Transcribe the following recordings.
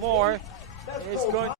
more. It's going.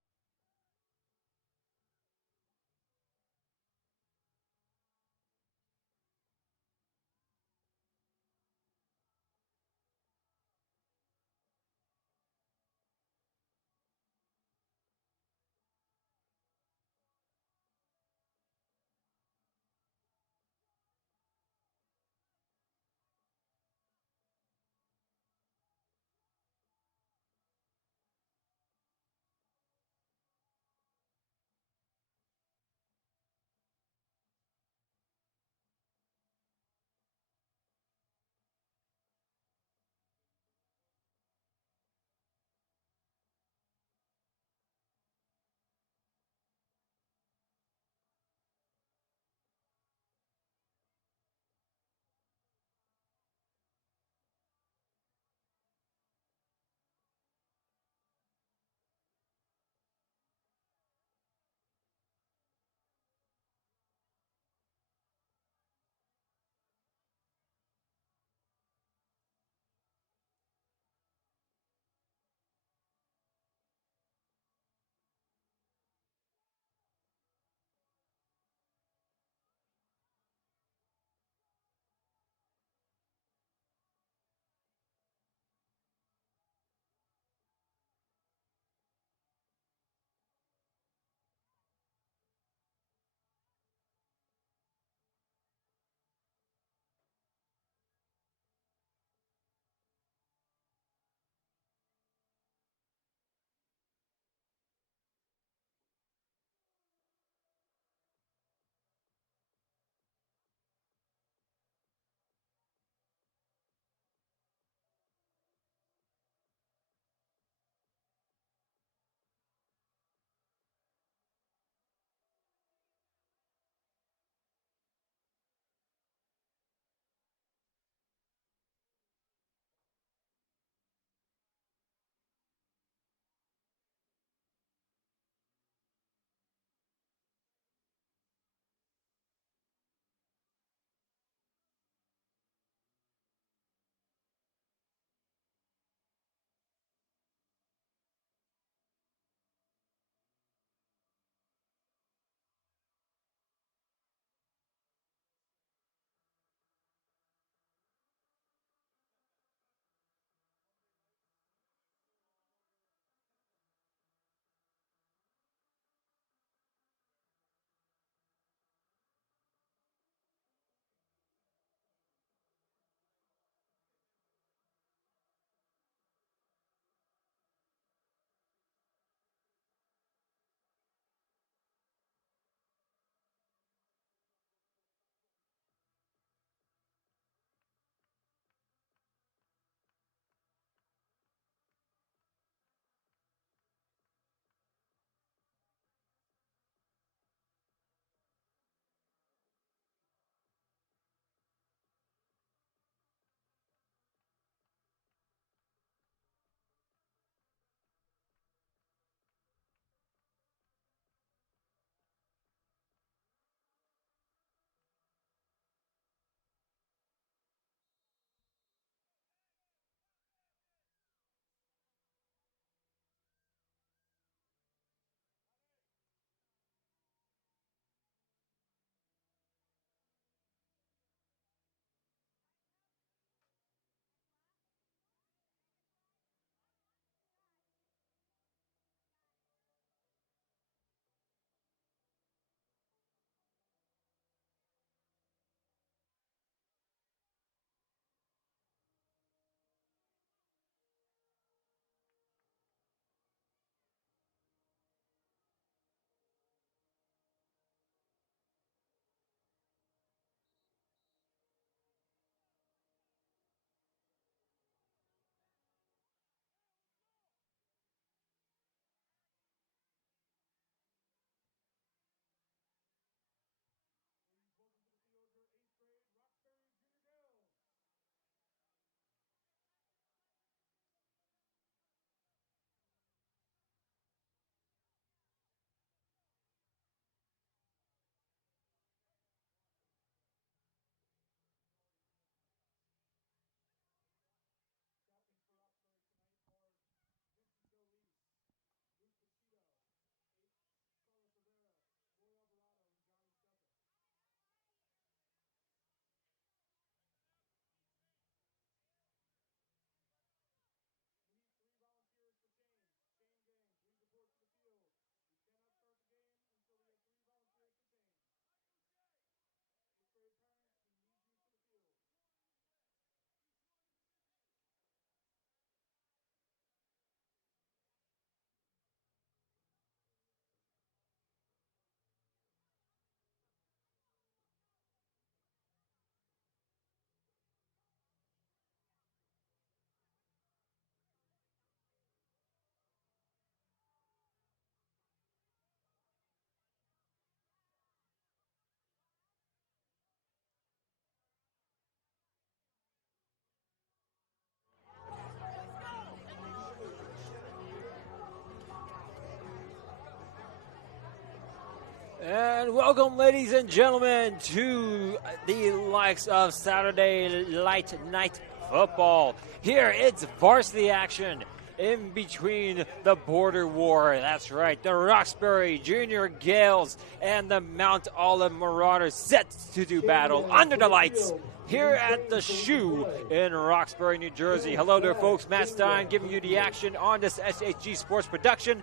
And welcome, ladies and gentlemen, to the likes of Saturday Light Night Football. Here, it's varsity action in between the border war. That's right, the Roxbury Junior Gales and the Mount Olive Marauders set to do battle under the lights here at the Shoe in Roxbury, New Jersey. Hello there, folks. Matt Stein giving you the action on this SHG Sports production.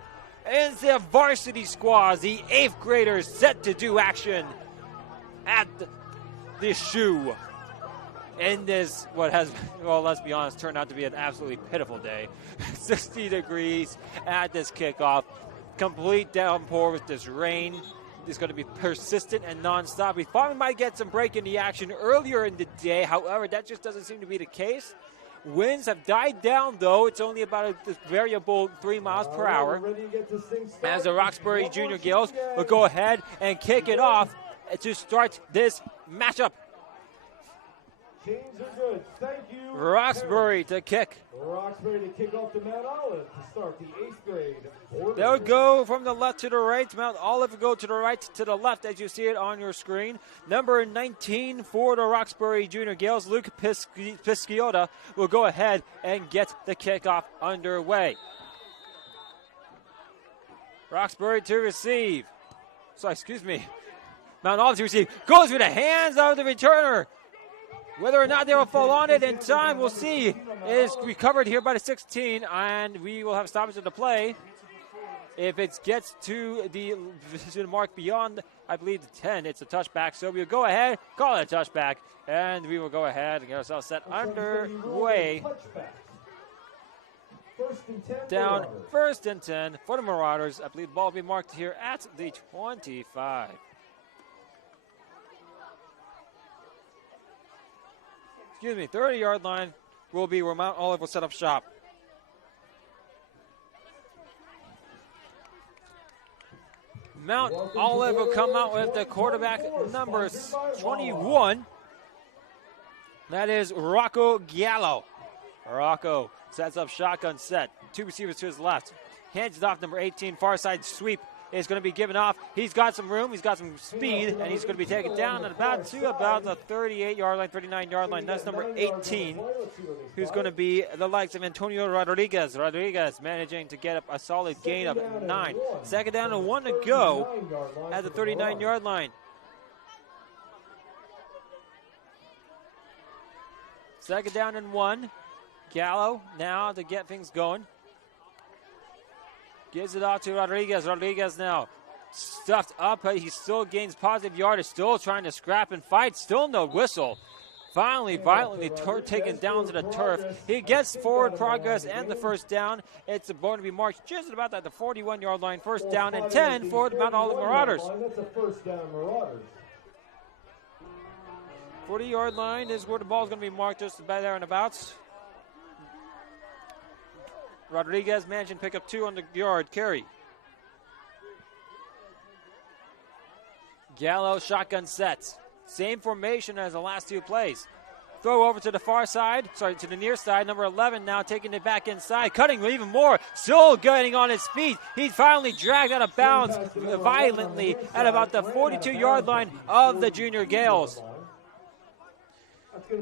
And the varsity squads, the 8th graders, set to do action at the Shoe. In this, what has, well, let's be honest, turned out to be an absolutely pitiful day. 60 degrees at this kickoff. Complete downpour with this rain. It's going to be persistent and nonstop. We thought we might get some break in the action earlier in the day. However, that just doesn't seem to be the case. Winds have died down, though. It's only about a variable 3 miles per hour. As the Roxbury Junior Gales will go ahead and kick it off to start this matchup. Teams are good. Thank you. Roxbury to kick. Roxbury to kick off to Mount Olive to start the 8th grade. They'll go from the left to the right. Mount Olive will go to the right to the left as you see it on your screen. Number 19 for the Roxbury Junior Gales, Luke Pisciota, will go ahead and get the kickoff underway. Roxbury to receive. Mount Olive to receive. Goes through the hands of the returner. Whether or not they will fall on it in time, we'll see. It is recovered here by the 16, and we will have a stoppage of the play. If it gets to the mark beyond, I believe, the 10, it's a touchback. So we'll go ahead, call it a touchback, and we will go ahead and get ourselves set underway. Down, 1st and 10 for the Marauders. I believe the ball will be marked here at the 25. Excuse me, 30-yard line will be where Mount Olive will set up shop. Mount Olive will come out with the quarterback number 21. That is Rocco Gallo. Rocco sets up shotgun set. 2 receivers to his left. Hands it off, number 18, far side sweep is going to be given off. He's got some room, he's got some speed, and he's going to be taken down at about the 38-yard line, 39-yard line. That's number 18, who's going to be the likes of Antonio Rodriguez. Rodriguez managing to get up a solid gain of 9. 2nd down and 1 to go at the 39-yard line. 2nd down and 1. Gallo now to get things going. Gives it off to Rodriguez. Rodriguez now stuffed up. He still gains positive yardage. Still trying to scrap and fight. Still no whistle. Finally, violently taken down to the turf. He gets forward progress and the 1st down. It's going to be marked just about at the 41-yard line. 1st down and 10 for the Mount Olive Marauders. That's a 1st down, Marauders. 40-yard line is where the ball is going to be marked, just about there and abouts. Rodriguez managing to pick up 2 on the yard carry. Gallo shotgun sets. Same formation as the last 2 plays. Throw over to the far side, to the near side. Number 11 now taking it back inside, cutting even more. Still getting on his feet. He's finally dragged out of bounds violently at about the 42-yard line of the Junior Gales.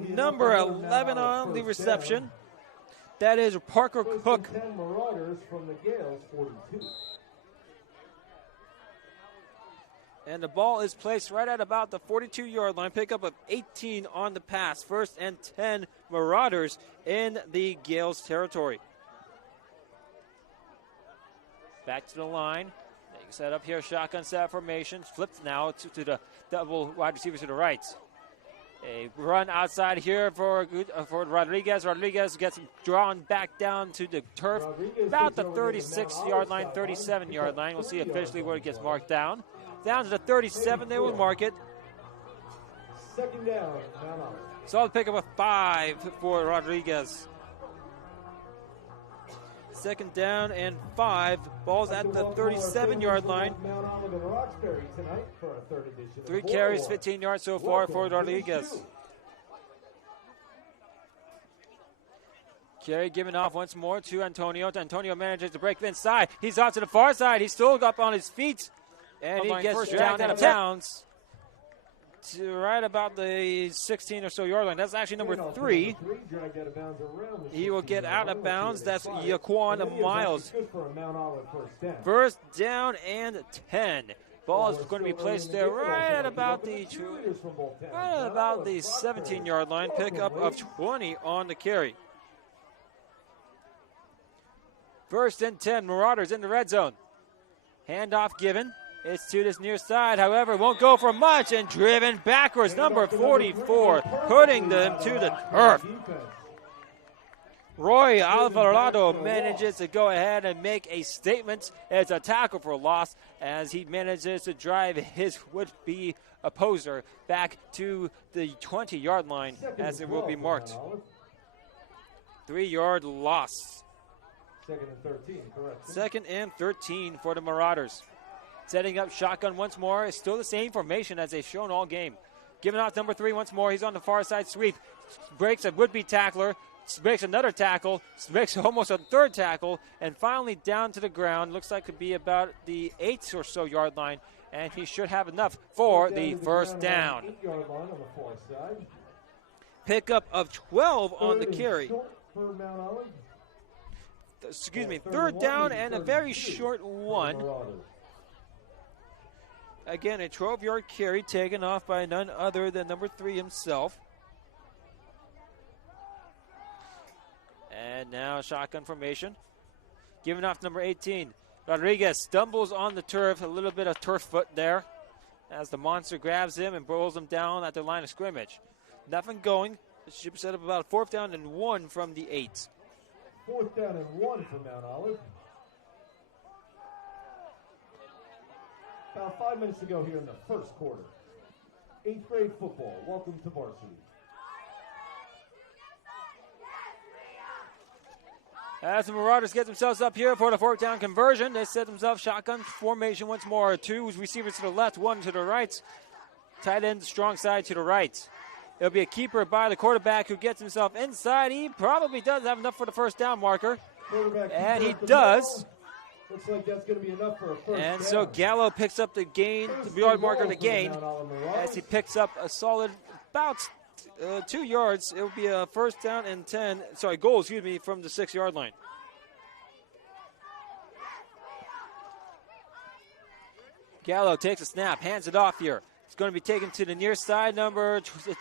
Number 11 on the reception. That is Parker Cook. 10 Marauders from the Gales, 42. And the ball is placed right at about the 42-yard line. Pickup of 18 on the pass. 1st and 10 Marauders in the Gales territory. Back to the line. They set up here, shotgun set formation. Flipped now to the double wide receivers to the right. A run outside here for Rodriguez. Rodriguez gets drawn back down to the turf, about the 36-yard line, 37-yard line. We'll see officially where it gets marked down. Down to the 37, they will mark it. 2nd down. Solid pickup of 5 for Rodriguez. 2nd down and 5. Ball's at the 37-yard line. 3 carries, 15 yards so far for Rodriguez. Carey giving off once more to Antonio. Antonio manages to break inside. He's out to the far side. He's still up on his feet. And he gets dragged out of bounds to right about the 16 or so yard line. That's actually number 3. He will get out of bounds. That's Yaquan Miles. First down and 10. Ball is going to be placed there right at about the 17-yard line. Pickup of 20 on the carry. First and 10. Marauders in the red zone. Handoff given. It's to this near side, however, won't go for much, and driven backwards, number 44, putting them to the turf. Roy Alvarado manages to go ahead and make a statement. It's a tackle for loss as he manages to drive his would-be opposer back to the 20-yard line as it will be marked. 3-yard loss. Second and 13, correct. Second and 13 for the Marauders. Setting up shotgun once more. It's still the same formation as they've shown all game. Giving off number 3 once more. He's on the far side sweep. Breaks a would-be tackler. Breaks another tackle. Breaks almost a third tackle. And finally down to the ground. Looks like it could be about the 8 or so yard line. And he should have enough for the first down. 8-yard line on the far side. Pickup of 12 on the carry. For Mount Olive. Excuse me. Third down and a very short one. Again, a 12-yard carry taken off by none other than number 3 himself. And now shotgun formation. Giving off number 18. Rodriguez stumbles on the turf, a little bit of turf foot there as the monster grabs him and rolls him down at the line of scrimmage. Nothing going. It should be set up about 4th down and 1 from the 8. 4th down and 1 for Mount Olive. About 5 minutes to go here in the first quarter. 8th grade football. Welcome to Varsity. As the Marauders get themselves up here for the 4th down conversion, they set themselves shotgun formation once more. 2 receivers to the left, 1 to the right. Tight end strong side to the right. It'll be a keeper by the quarterback who gets himself inside. He probably does have enough for the first down marker. And he does. Looks like that's going to be enough for a first and down. So Gallo picks up the gain, the yard marker to gain, as he picks up a solid about 2 yards. It will be a first down and 10, goal, from the 6-yard line. Gallo takes a snap, hands it off here. It's going to be taken to the near side, number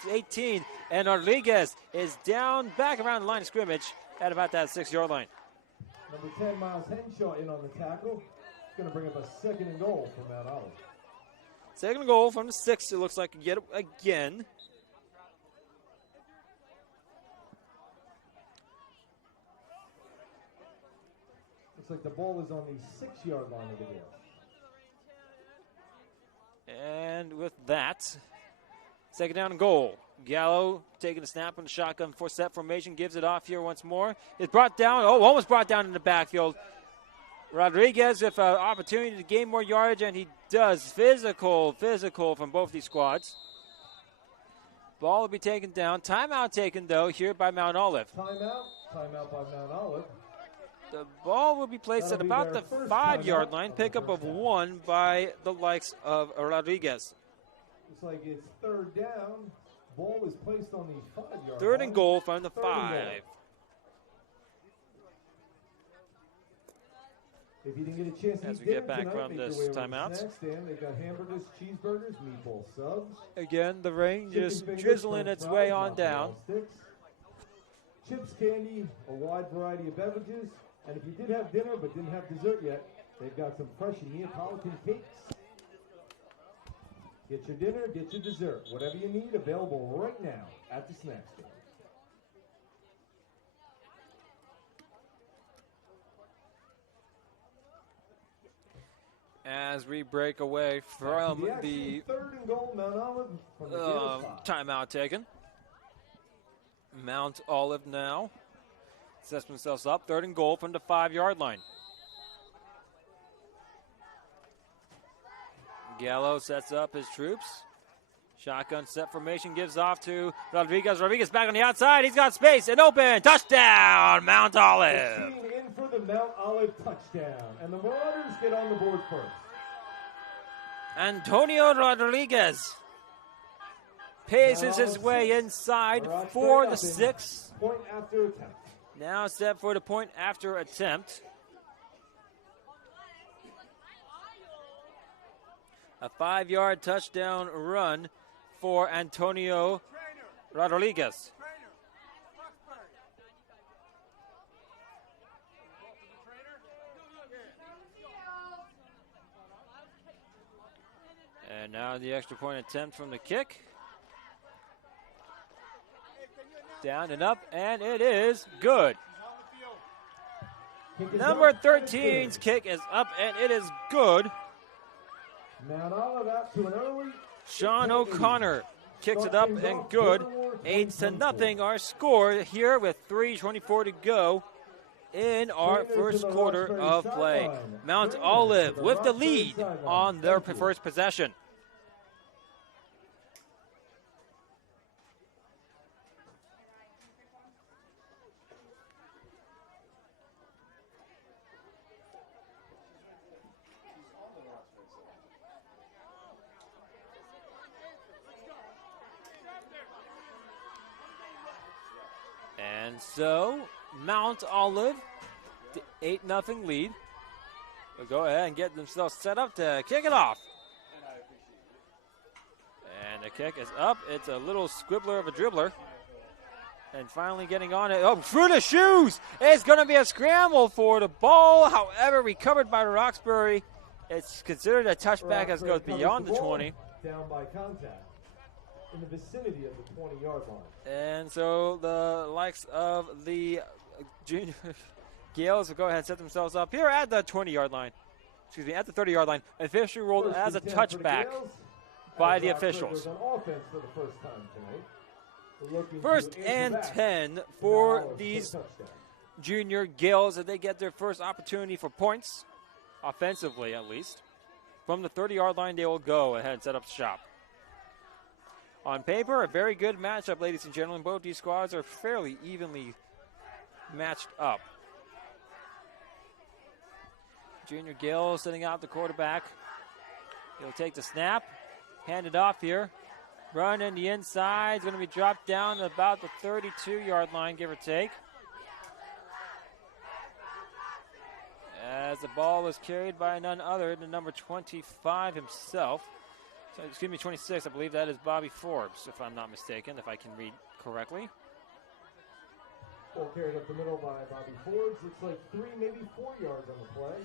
18, and Rodriguez is down back around the line of scrimmage at about that 6-yard line. Number 10, Miles Henshaw in on the tackle. It's going to bring up a 2nd and goal for Mount Olive. 2nd and goal from the 6, it looks like, yet again. Looks like the ball is on the 6-yard line over there. And with that, 2nd down and goal. Gallo taking a snap on the shotgun for set formation, gives it off here once more. It's brought down, almost brought down in the backfield. Rodriguez with an opportunity to gain more yardage, and he does. Physical from both these squads. Ball will be taken down. Timeout taken, though, here by Mount Olive. Timeout by Mount Olive. The ball will be placed at about the 5-yard line. Pickup of 1 by the likes of Rodriguez. Looks like it's 3rd down. Ball is placed on the 5-yard 3rd line. and goal from the 5. If you didn't get a chance to as we get back from this timeout. They've got hamburgers, cheeseburgers, meatball subs. Again, the rain just drizzling its way on down. Chips, candy, a wide variety of beverages. And if you did have dinner but didn't have dessert yet, they've got some fresh Neapolitan cakes. Get your dinner, get your dessert. Whatever you need, available right now at the snack stand. As we break away from the 3rd and goal, Mount Olive from the timeout taken. Mount Olive now sets themselves up. 3rd and goal from the 5-yard line. Gallo sets up his troops. Shotgun set formation, gives off to Rodriguez. Rodriguez back on the outside. He's got space and open. Touchdown, Mount Olive. 15 in for the Mount Olive touchdown. And the Marauders get on the board first. Antonio Rodriguez paces his way inside for the 6. Point after attempt. Now set for the point after attempt. A 5-yard touchdown run for Antonio Rodriguez. And now the extra point attempt from the kick. Down and up, and it is good. Number 13's kick is up, and it is good. Sean O'Connor kicks it up and good. 8-0 our score here with 3:24 to go in our first quarter of play. Mount Olive with the lead on their first possession. And so, Mount Olive, the 8-0 lead, will go ahead and get themselves set up to kick it off. And the kick is up. It's a little squibbler of a dribbler. And finally getting on it. Oh, through the shoes! It's going to be a scramble for the ball. However, recovered by Roxbury. It's considered a touchback as it goes beyond the 20. Down by contact in the vicinity of the 20-yard line. And so the likes of the junior Gales will go ahead and set themselves up here at the 20-yard line. Excuse me, at the 30-yard line. Officially ruled as a touchback by the officials. First and 10 for these junior Gales as they get their first opportunity for points, offensively at least. From the 30-yard line, they will go ahead and set up shop. On paper, a very good matchup, ladies and gentlemen. Both these squads are fairly evenly matched up. Junior Gill sitting out the quarterback. He'll take the snap, hand it off here. Run in the inside. It's going to be dropped down to about the 32-yard line, give or take. As the ball is carried by none other than number 25 himself. So, excuse me, 26. I believe that is Bobby Forbes, if I'm not mistaken, if I can read correctly. Ball carried up the middle by Bobby Forbes. It's like 3, maybe 4 yards on the play.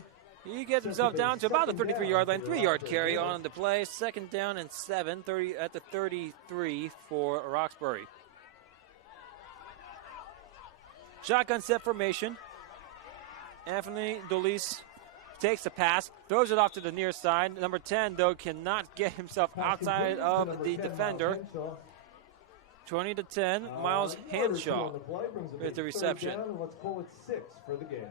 He gets himself down to about the 33-yard line. 3-yard carry on the play. Second down and 7, 30 at the 33 for Roxbury. Shotgun set formation. Anthony Dolis takes the pass, throws it off to the near side. Number 10, though, cannot get himself outside of the defender. 20-10, Miles Hanshaw with the reception. Let's call it 6 for the Gales.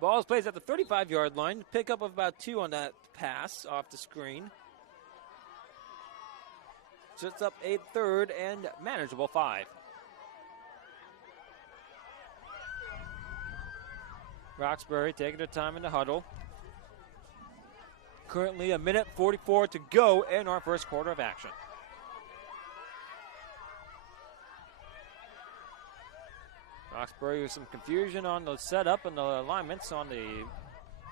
Ball is placed at the 35-yard line. Pickup of about 2 on that pass off the screen. Sets up a 3rd and manageable 5. Roxbury taking their time in the huddle. Currently a minute 44 to go in our first quarter of action. Roxbury with some confusion on the setup and the alignments on the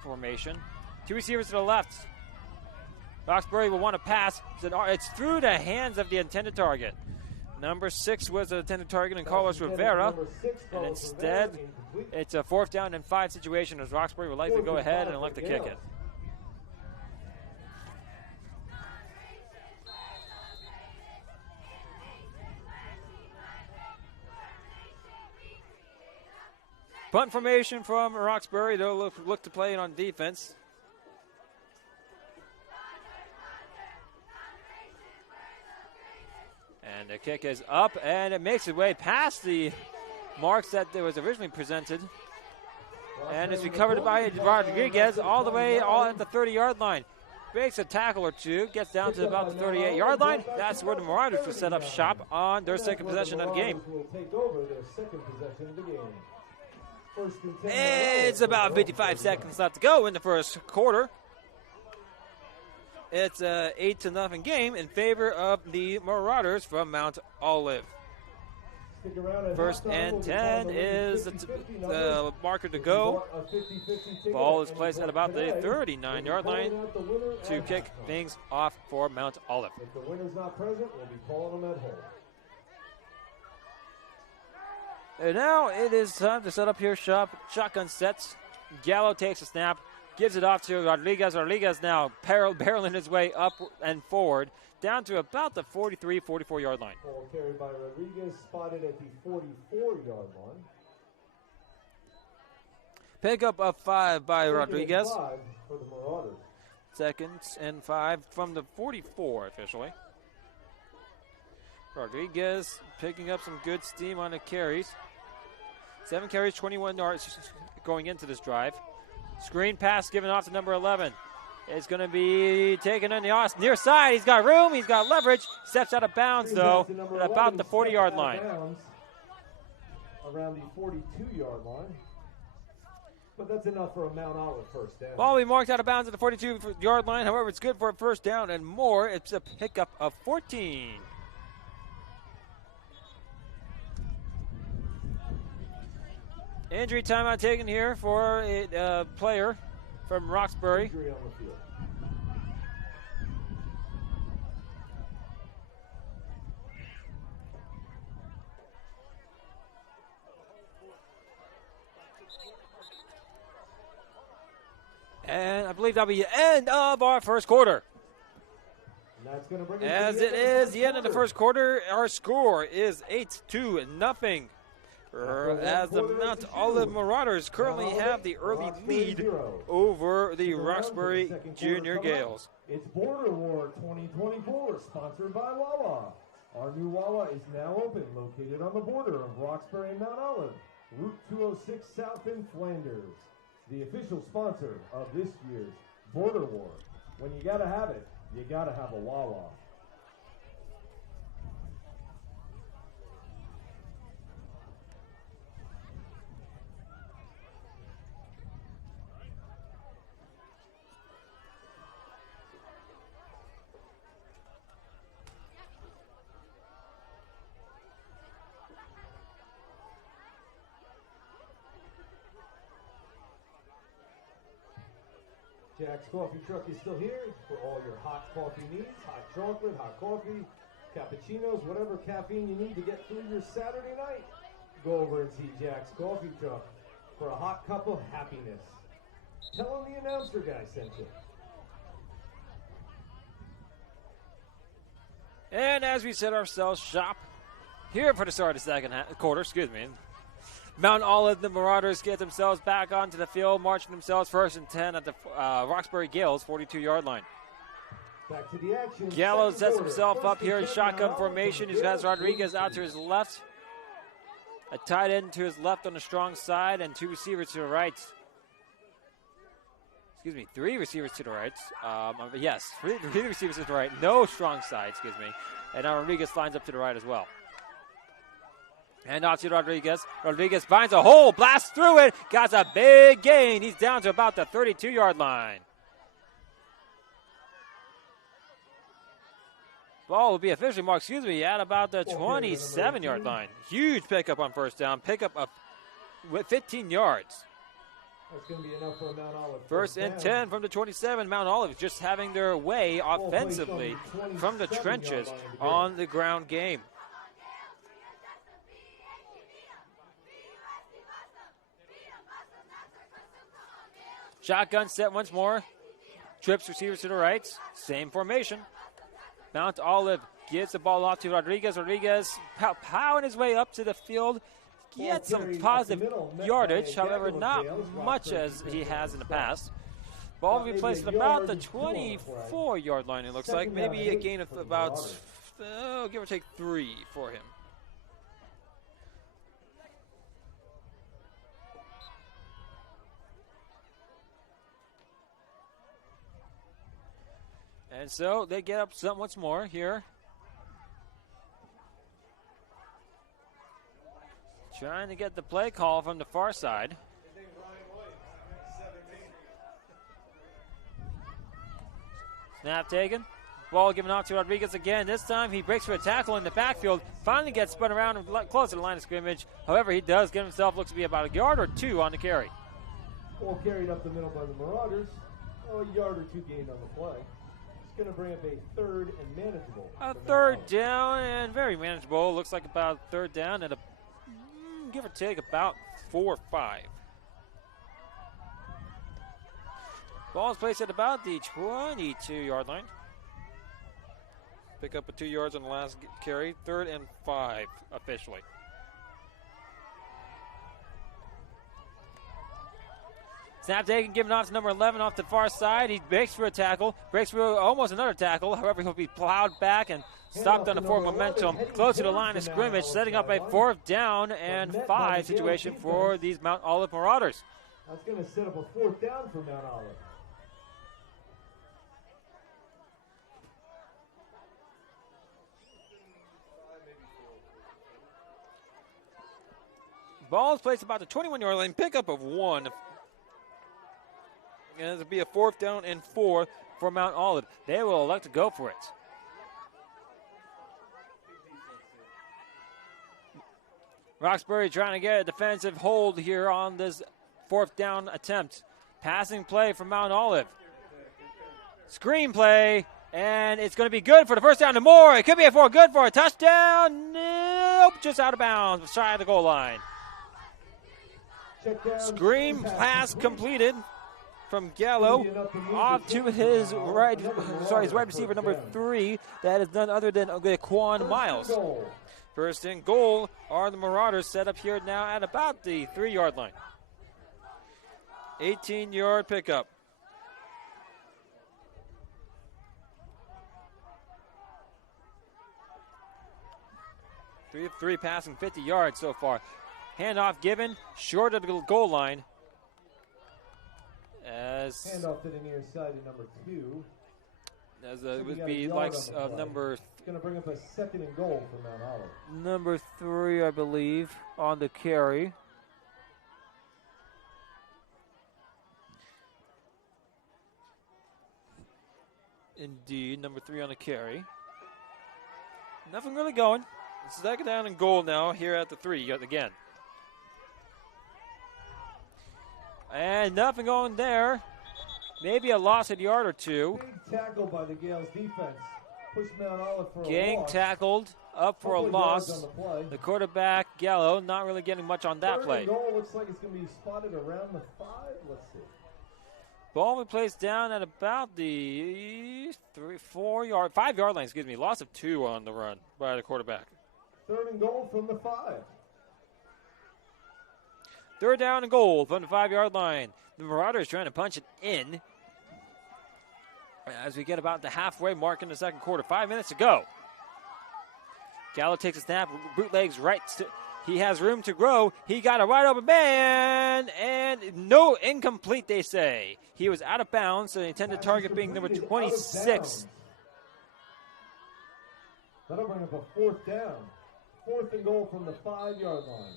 formation. 2 receivers to the left. Roxbury will want to pass. It's through the hands of the intended target. Number 6 was the intended target in Carlos Rivera. And instead, it's a 4th down and 5 situation as Roxbury would like to go ahead and elect to kick it. Punt formation from Roxbury. They'll look to play it on defense. And the kick is up, and it makes its way past the marks that was originally presented. And it's recovered by Rodriguez all the way at the 30-yard line. Breaks a tackle or two, gets down to about the 38-yard line. That's where the Marauders will set up shop on their second possession of the game. It's about 55 seconds left to go in the first quarter. It's a 8-0 game in favor of the Marauders from Mount Olive. First and 10 is the marker to go. Ball is placed at about the 39-yard line to kick things off for Mount Olive. If the winner's not present, we'll be calling them at home. And now it is time to set up here shotgun sets. Gallo takes a snap, gives it off to Rodriguez. Rodriguez now barreling his way up and forward, down to about the 43, 44-yard line. Ball carried by Rodriguez, spotted at the 44-yard line. Pickup of 5 by Rodriguez. 5 for the Marauders. Seconds and 5 from the 44 officially. Rodriguez picking up some good steam on the carries. 7 carries, 21 yards going into this drive. Screen pass given off to number 11. It's going to be taken on the near side. He's got room. He's got leverage. Steps out of bounds, though, at about the 40-yard line. Around the 42-yard line. But that's enough for a Mount Olive first down. Ball will be marked out of bounds at the 42-yard line. However, it's good for a first down and more. It's a pickup of 14. Injury timeout taken here for a player from Roxbury. Injury on the field. And I believe that'll be the end of our first quarter. And that's gonna bring As it is the end of the first quarter, our score is 8-0. As the Mount Olive Marauders currently have the early lead over the Roxbury Junior Gales. It's Border War 2024, sponsored by Wawa. Our new Wawa is now open, located on the border of Roxbury and Mount Olive, Route 206 South in Flanders. The official sponsor of this year's Border War. When you gotta have it, you gotta have a Wawa. Jack's Coffee Truck is still here for all your hot coffee needs. Hot chocolate, hot coffee, cappuccinos, whatever caffeine you need to get through your Saturday night. Go over and see Jack's Coffee Truck for a hot cup of happiness. Tell him the announcer guy sent you. And as we set ourselves shop here for the start of the second quarter, Mount Olive, the Marauders get themselves back onto the field, marching themselves first and 10 at the Roxbury Gales 42-yard line. Back to the action. Gallo sets himself up here in shotgun formation. He's got Rodriguez out to his left, a tight end to his left on the strong side, and 2 receivers to the right. 3 receivers to the right. Yes, three receivers to the right. No strong side, And now Rodriguez lines up to the right as well. And off to Rodriguez. Rodriguez finds a hole, blasts through it, got a big gain. He's down to about the 32-yard line. Ball will be officially marked, at about the 27-yard line. Huge pickup on first down. Pickup of 15 yards. That's going to be enough for Mount Olive. First and 10 from the 27. Mount Olive just having their way offensively from the trenches on the ground game. Shotgun set once more. Trips receivers to the right. Same formation. Mount Olive gives the ball off to Rodriguez. Rodriguez powering his way up to the field. Gets some positive yardage, however, not much as he has in the past. Ball will be placed at about the 24-yard line, it looks like. Maybe a gain of about, give or take 3 for him. And so they get up once more here. Trying to get the play call from the far side. Snap taken. Ball given off to Rodriguez again. This time he breaks for a tackle in the backfield. Finally gets spun around and close to the line of scrimmage. However, he does get himself, looks to be about a yard or two on the carry. Ball carried up the middle by the Marauders. A yard or two gained on the play. It's going to bring up a third and manageable. A third down and very manageable. Looks like about third down and give or take about 4 or 5. Ball is placed at about the 22-yard line. Pick up a 2 yards on the last carry. 3rd and 5 officially. Snap taken, given off to number 11 off the far side. He breaks for a tackle, breaks for almost another tackle. However, he'll be plowed back and stopped on a forward momentum close to the line of scrimmage, setting up a 4th down and 5 situation for these Mount Olive Marauders. That's going to set up a 4th down for Mount Olive. Ball is placed about the 21-yard line, pickup of 1. And it'll be a 4th down and 4 for Mount Olive. They will elect to go for it. Roxbury trying to get a defensive hold here on this 4th down attempt. Passing play from Mount Olive. Screen play, and it's going to be good for the 1st down and more. It could be good for a touchdown. Nope, just out of bounds, shy of the goal line. Screen pass completed from Gallo off to his wide receiver number 3. That is none other than Quan Miles. 1st and goal are the Marauders, set up here now at about the 3-yard line. 18-yard pickup. Three passing 50 yards so far. Handoff given short of the goal line. As handoff to the near side of number 2. As would be likes of number. It's going to bring up a 2nd and goal for Mount Olive. Number 3, I believe, on the carry. Indeed, number 3 on the carry. Nothing really going. It's 2nd down and goal now here at the 3 again. And nothing going there. Maybe a loss at yard or 2. Big tackle by the Gales defense. Push Mount Olive for a Gang loss. Tackled up for a loss. On the quarterback, Gallo, not really getting much on that 3rd play. and goal looks like it's going to be spotted around the 5. Let's see. Ball will be placed down at about the 5-yard line, excuse me. Loss of 2 on the run by the quarterback. 3rd and goal from the 5. 3rd down and goal from the 5-yard line. The Marauders trying to punch it in as we get about the halfway mark in the 2nd quarter. 5 minutes to go. Gallo takes a snap, bootlegs right. He has room to grow. He got a wide open man, and no, incomplete, they say. He was out of bounds, so the intended target being number 26. That'll bring up a 4th down. 4th and goal from the 5-yard line.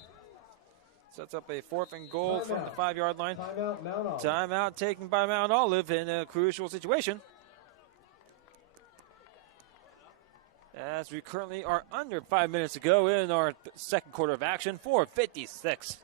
Sets up a 4th and goal from the 5-yard line. Timeout, Mount Olive. Timeout taken by Mount Olive in a crucial situation. As we currently are under 5 minutes to go in our 2nd quarter of action, 4:56.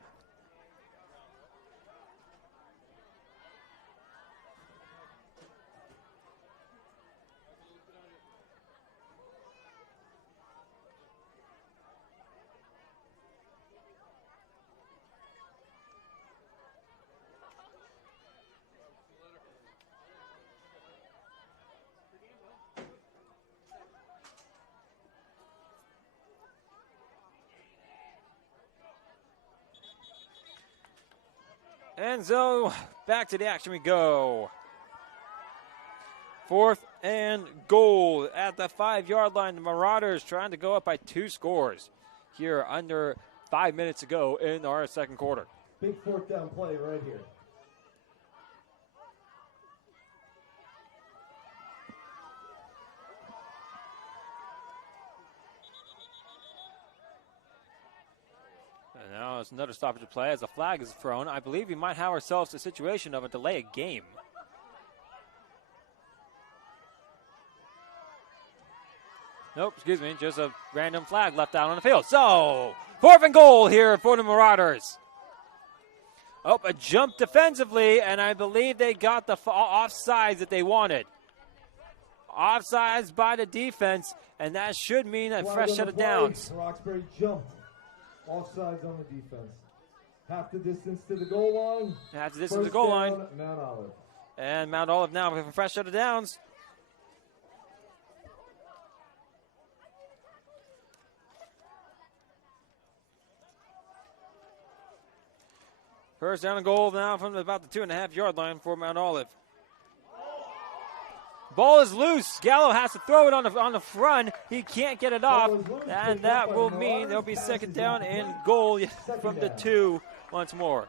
And so, back to the action we go. 4th and goal at the 5-yard line. The Marauders trying to go up by 2 scores here under 5 minutes to go in our 2nd quarter. Big 4th down play right here. And now it's another stoppage of play as a flag is thrown. I believe we might have ourselves a situation of a delay of game. Nope, excuse me, just a random flag left out on the field. So, 4th and goal here for the Marauders. Oh, a jump defensively, and I believe they got the offsides that they wanted. Offsides by the defense, and that should mean a fresh set of downs. Roxbury jumped. Offsides on the defense. Half the distance to the goal line. Half the distance to the goal line. Mount Olive. And Mount Olive now with a fresh set of downs. First down and goal now from about the 2.5-yard line for Mount Olive. Ball is loose. Gallo has to throw it on the front. He can't get it off, and that will mean there'll be 2nd down and goal from the 2 once more.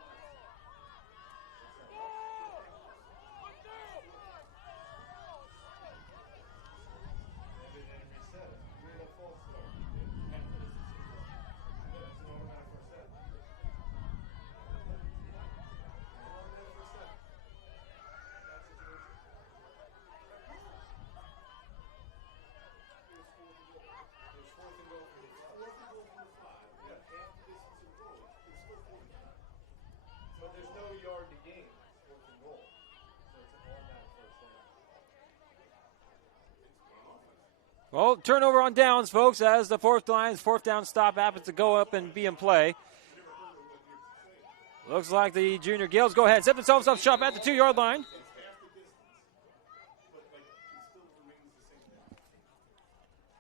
Well, turnover on downs, folks, as the 4th down stop happens to go up and be in play. Looks like the Junior Gales go ahead, set themselves up shop at the 2-yard line.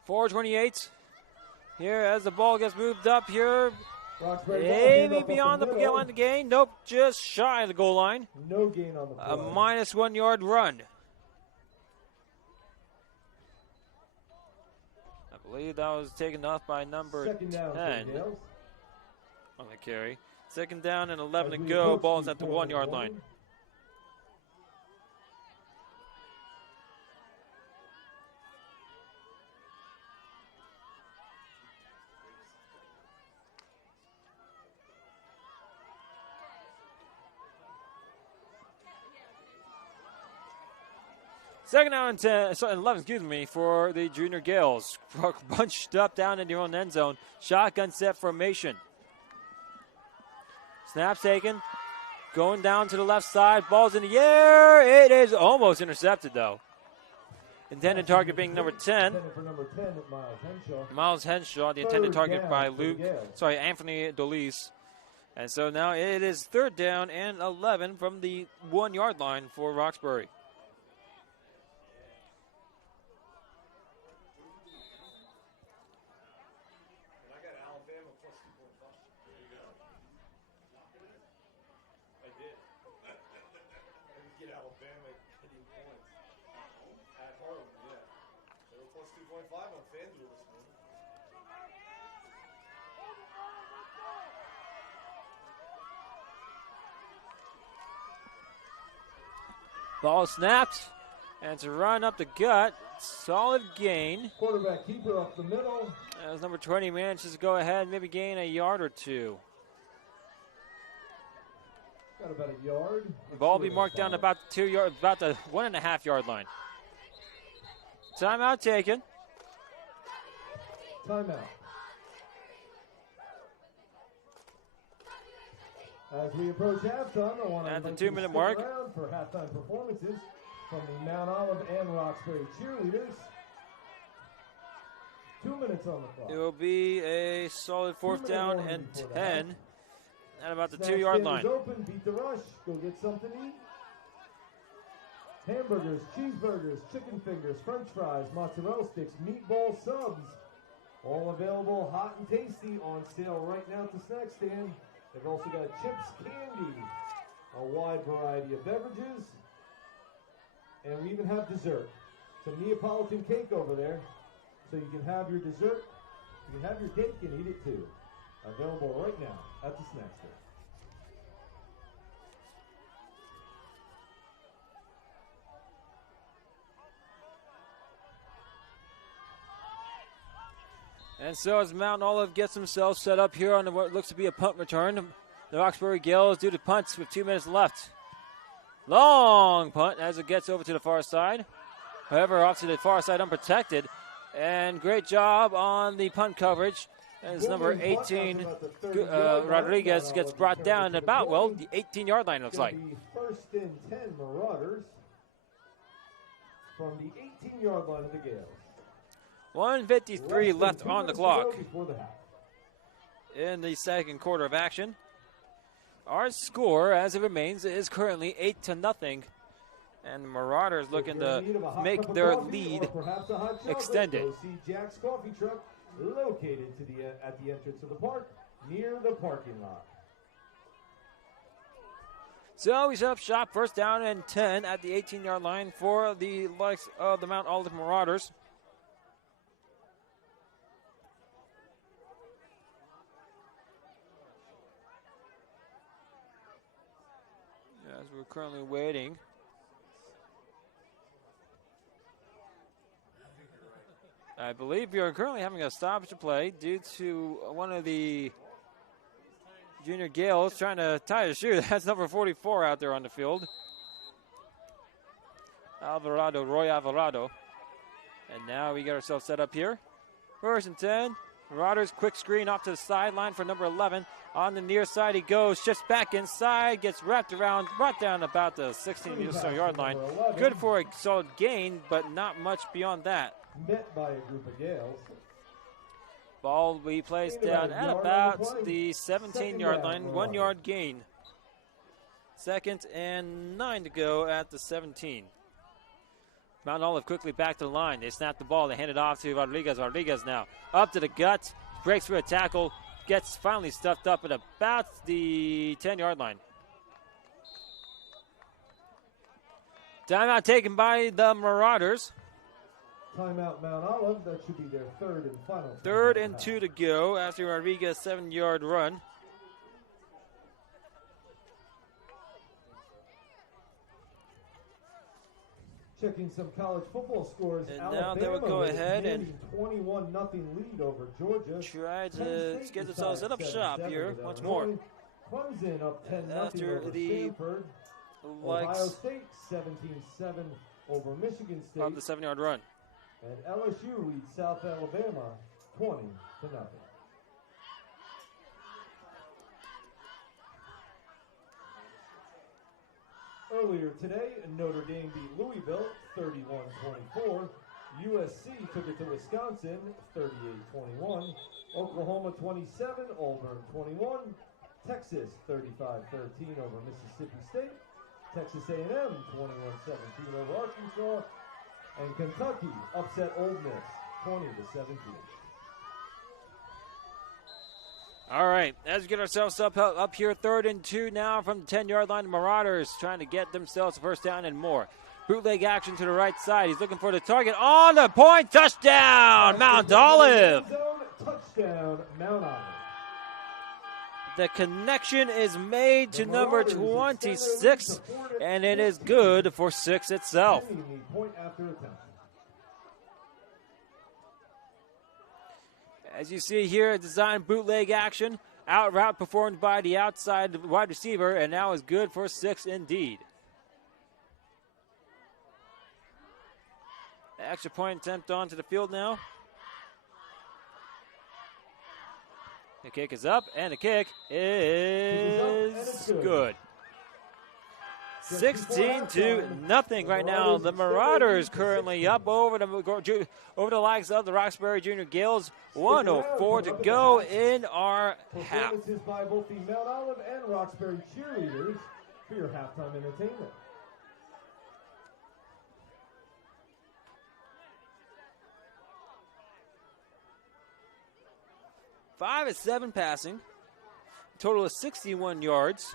.428 here as the ball gets moved up here. Maybe beyond the goal line to gain. Nope, just shy of the goal line. No gain on the play. A -1 yard run. I believe that was taken off by number 10 on the carry. 2nd down and 11 to go. Ball is at the 1-yard line. Second down and 11, for the Junior Gales. Bunched up down in their own end zone. Shotgun set formation. Snap taken. Going down to the left side. Ball's in the air. It is almost intercepted, though. Intended target being number 10. Miles Henshaw, the intended target by Anthony Dolis. And so now it is 3rd down and 11 from the 1-yard line for Roxbury. Ball snapped, and it's a run up the gut. Solid gain. Quarterback keeper up the middle. As number 20 manages to go ahead, maybe gain a yard or two. Got about a yard. Ball will be marked down about the 1.5-yard line. Timeout taken. Timeout. As we approach halftime, I want to at the 2-minute mark for halftime performances from the Mount Olive and Roxbury cheerleaders. 2 minutes on the clock. It will be a solid 4th down and 10 at about the 2-yard line. Open, beat the rush. Go get something to eat. Hamburgers, cheeseburgers, chicken fingers, french fries, mozzarella sticks, meatball subs. All available hot and tasty, on sale right now at the snack stand. They've also got chips, candy, a wide variety of beverages, and we even have dessert. Some Neapolitan cake over there, so you can have your dessert, you can have your cake and eat it too. Available right now at the snack stand. And so as Mount Olive gets themselves set up here on what looks to be a punt return, the Roxbury Gales do the punts with 2 minutes left. Long punt as it gets over to the far side. However, off to the far side unprotected. And great job on the punt coverage. As number 18, Rodriguez, gets brought down at about, well, the 18-yard line, looks like. First and 10 Marauders from the 18-yard line of the Gales. 1:53 left on the clock in the second quarter of action. Our score, as it remains, is currently 8-0. And the Marauders looking to make their lead extended. Go see Jack's Coffee Truck, located at the entrance of the park, near the parking lot. So we set up shop, first down and 10 at the 18-yard line for the likes of the Mount Olive Marauders. As we're currently waiting. I believe we are currently having a stoppage to play due to one of the junior Gales trying to tie a shoe. That's number 44 out there on the field. Roy Alvarado. And now we get ourselves set up here. First and 10. Marauders quick screen off to the sideline for number 11. On the near side he goes, shifts back inside, gets wrapped around, brought down about the 16-yard line. Good for a solid gain, but not much beyond that. Met by a group of Gales. Ball will be placed down at about the 17-yard line, 1 yard gain. Second and 9 to go at the 17. Mount Olive quickly back to the line. They snap the ball. They hand it off to Rodriguez. Rodriguez now up to the gut, breaks through a tackle, gets finally stuffed up at about the 10-yard line. Timeout taken by the Marauders. Timeout Mount Olive. That should be their third and final. Third and 2 to go after Rodriguez's 7-yard run. Checking some college football scores. And Alabama now they will go ahead and 21-0 lead over Georgia. Try to get themselves set up shop here once more. Clemson up 10-0 After over the Stanford. Ohio State 17-7 over Michigan State. Of the 7-yard run. And LSU leads South Alabama 20-0. Earlier today, Notre Dame beat Louisville 31-24. USC took it to Wisconsin 38-21. Oklahoma 27, Auburn 21. Texas 35-13 over Mississippi State. Texas A&M 21-17 over Arkansas. And Kentucky upset Ole Miss 20-17. All right, as we get ourselves up here, 3rd and 2 now from the 10-yard line. The Marauders trying to get themselves a first down and more. Bootleg action to the right side. He's looking for the target on the point. Touchdown, Mount Olive. Touchdown, Mount Olive. The connection is made to number 26, and it is good for 6 itself. As you see here, design bootleg action. Out route performed by the outside wide receiver, and now is good for 6 indeed. Extra point attempt onto the field now. The kick is up, and the kick is good. 16-0 right now. The Marauders currently up over the likes of the Roxbury Junior Gales. 1:04 to go in our half. Performances by both the Mount Olive and Roxbury cheerleaders for your halftime entertainment. Five of 7 passing, total of 61 yards,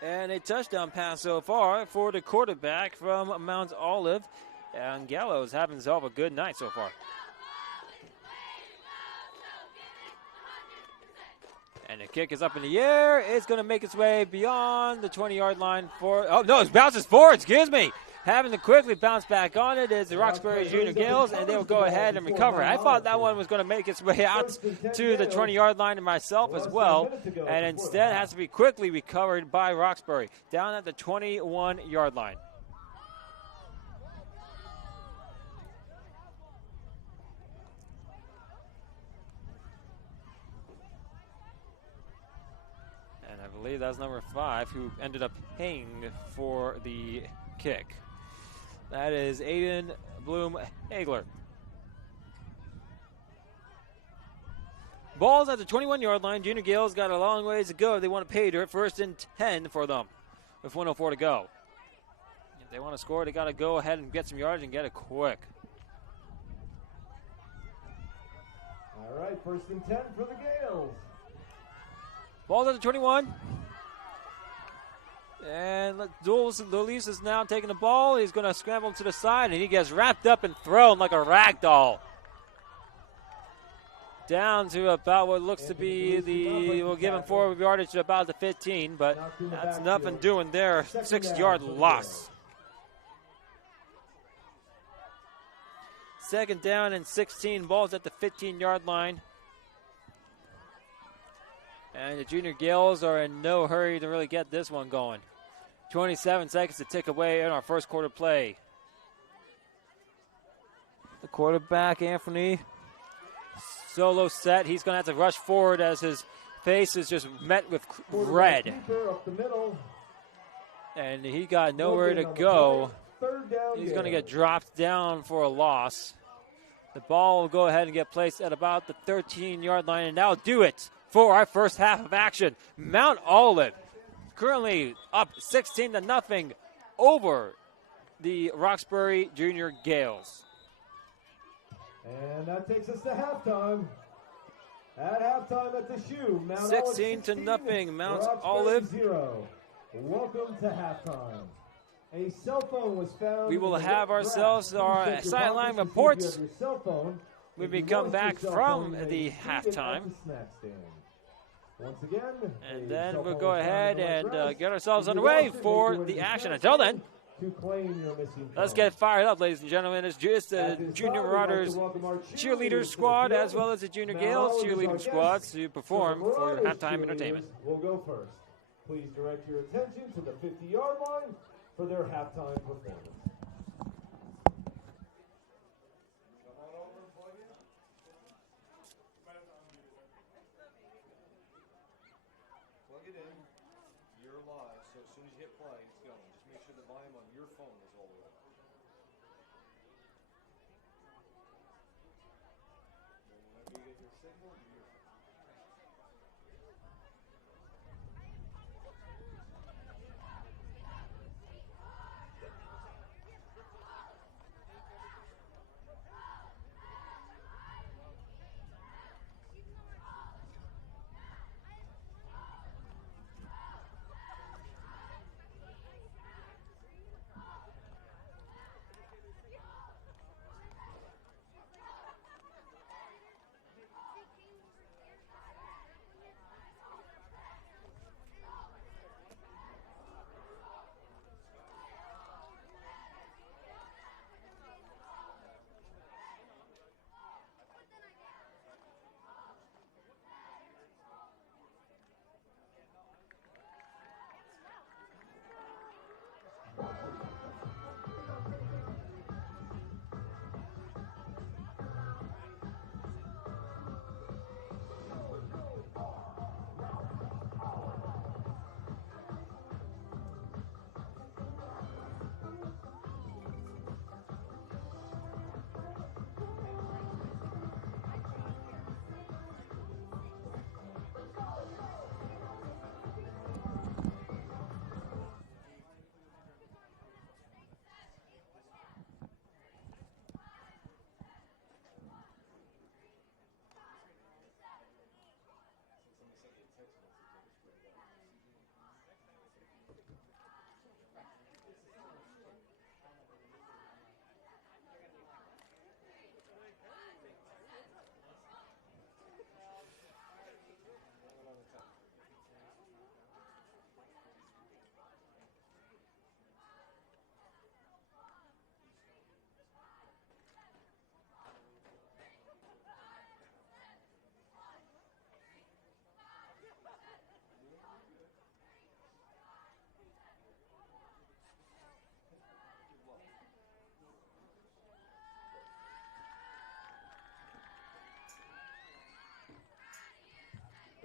and a touchdown pass so far for the quarterback from Mount Olive. And Gallows having himself a good night so far. And the kick is up in the air. It's going to make its way beyond the 20-yard line for, oh no, it bounces forward, excuse me. Having to quickly bounce back on it is the Roxbury Junior Gales, and they'll go ahead and recover. I thought that one was going to make its way out to the 20-yard line and myself as well, and instead has to be quickly recovered by Roxbury down at the 21-yard line. believe that's number 5 who ended up paying for the kick. That is Aiden Bloom Hagler. Ball's at the 21-yard line. Junior Gales got a long ways to go if they want to pay to it. 1st and 10 for them with 1:04 to go. If they want to score, they got to go ahead and get some yards and get it quick. All right, 1st and 10 for the Gales. Ball's at the 21. And Luis is now taking the ball. He's going to scramble to the side, and he gets wrapped up and thrown like a rag doll. Down to about what looks to be we'll give him 4 yardage to about the 15, but that's nothing doing there. 6-yard loss. 2nd down and 16. Ball's at the 15-yard line. And the Junior Gales are in no hurry to really get this one going. 27 seconds to tick away in our first quarter play. The quarterback, Anthony, solo set. He's going to have to rush forward as his face is just met with red. And he got nowhere to go. He's going to get dropped down for a loss. The ball will go ahead and get placed at about the 13-yard line, and that'll do it for our first half of action. Mount Olive currently up 16-0 over the Roxbury Junior Gales. And that takes us to halftime. At halftime at the shoe, Mount 16-0 Mount Olive. 0. Welcome to halftime. A cell phone was found. We will have ourselves our sideline reports when we come back from the halftime. Once again, and then we'll go ahead and get ourselves underway for the action. Until then, let's get fired up, ladies and gentlemen. It's just the Junior Marauders cheerleader squad as well as the Junior Gales cheerleading squads to perform for your halftime entertainment. We'll go first. Please direct your attention to the 50-yard line for their halftime performance. Plug it in. You're live, so as soon as you hit play, it's going. Just make sure the volume on your phone is all the way up. Whenever you get your signal, you're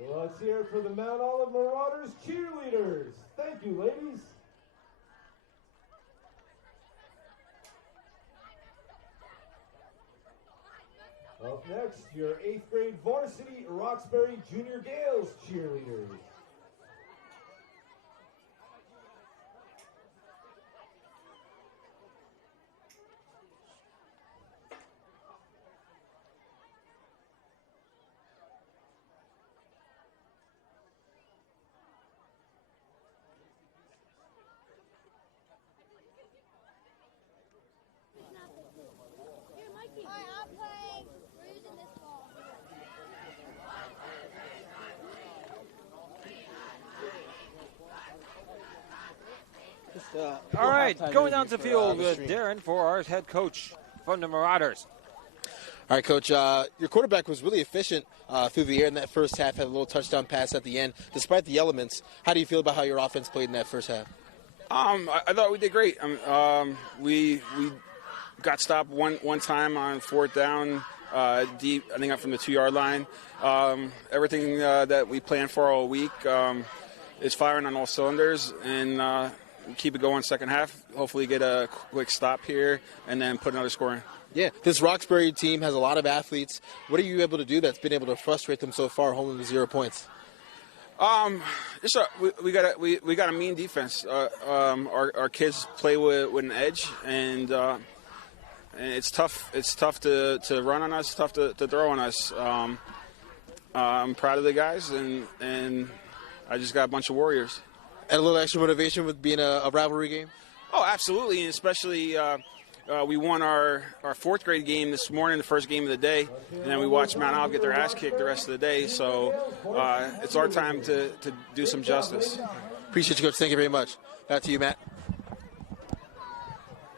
Let's hear it for the Mount Olive Marauders cheerleaders. Thank you, ladies. Up next, your 8th grade varsity Roxbury Junior Gales cheerleaders. Hi, I'm playing. We're using this ball. All right, going down to the field with Darren for our head coach from the Marauders. All right, Coach, your quarterback was really efficient through the air in that first half, had a little touchdown pass at the end. Despite the elements, how do you feel about how your offense played in that first half? I thought we did great. We got stopped one time on 4th down, deep, I think from the 2-yard line. Everything that we planned for all week is firing on all cylinders, and keep it going second half. Hopefully get a quick stop here and then put another score in. Yeah, this Roxbury team has a lot of athletes. What are you able to do that's been able to frustrate them so far, holding to 0 points? We got a mean defense. Our kids play with an edge, and it's tough. It's tough to run on us. Tough to throw on us. I'm proud of the guys, and I just got a bunch of warriors. And a little extra motivation with being a rivalry game? Oh, absolutely, and especially we won our 4th grade game this morning, the first game of the day, and then we watched Mount Olive get their ass kicked the rest of the day. So it's our time to do some justice. Appreciate you, Coach. Thank you very much. Back to you, Matt.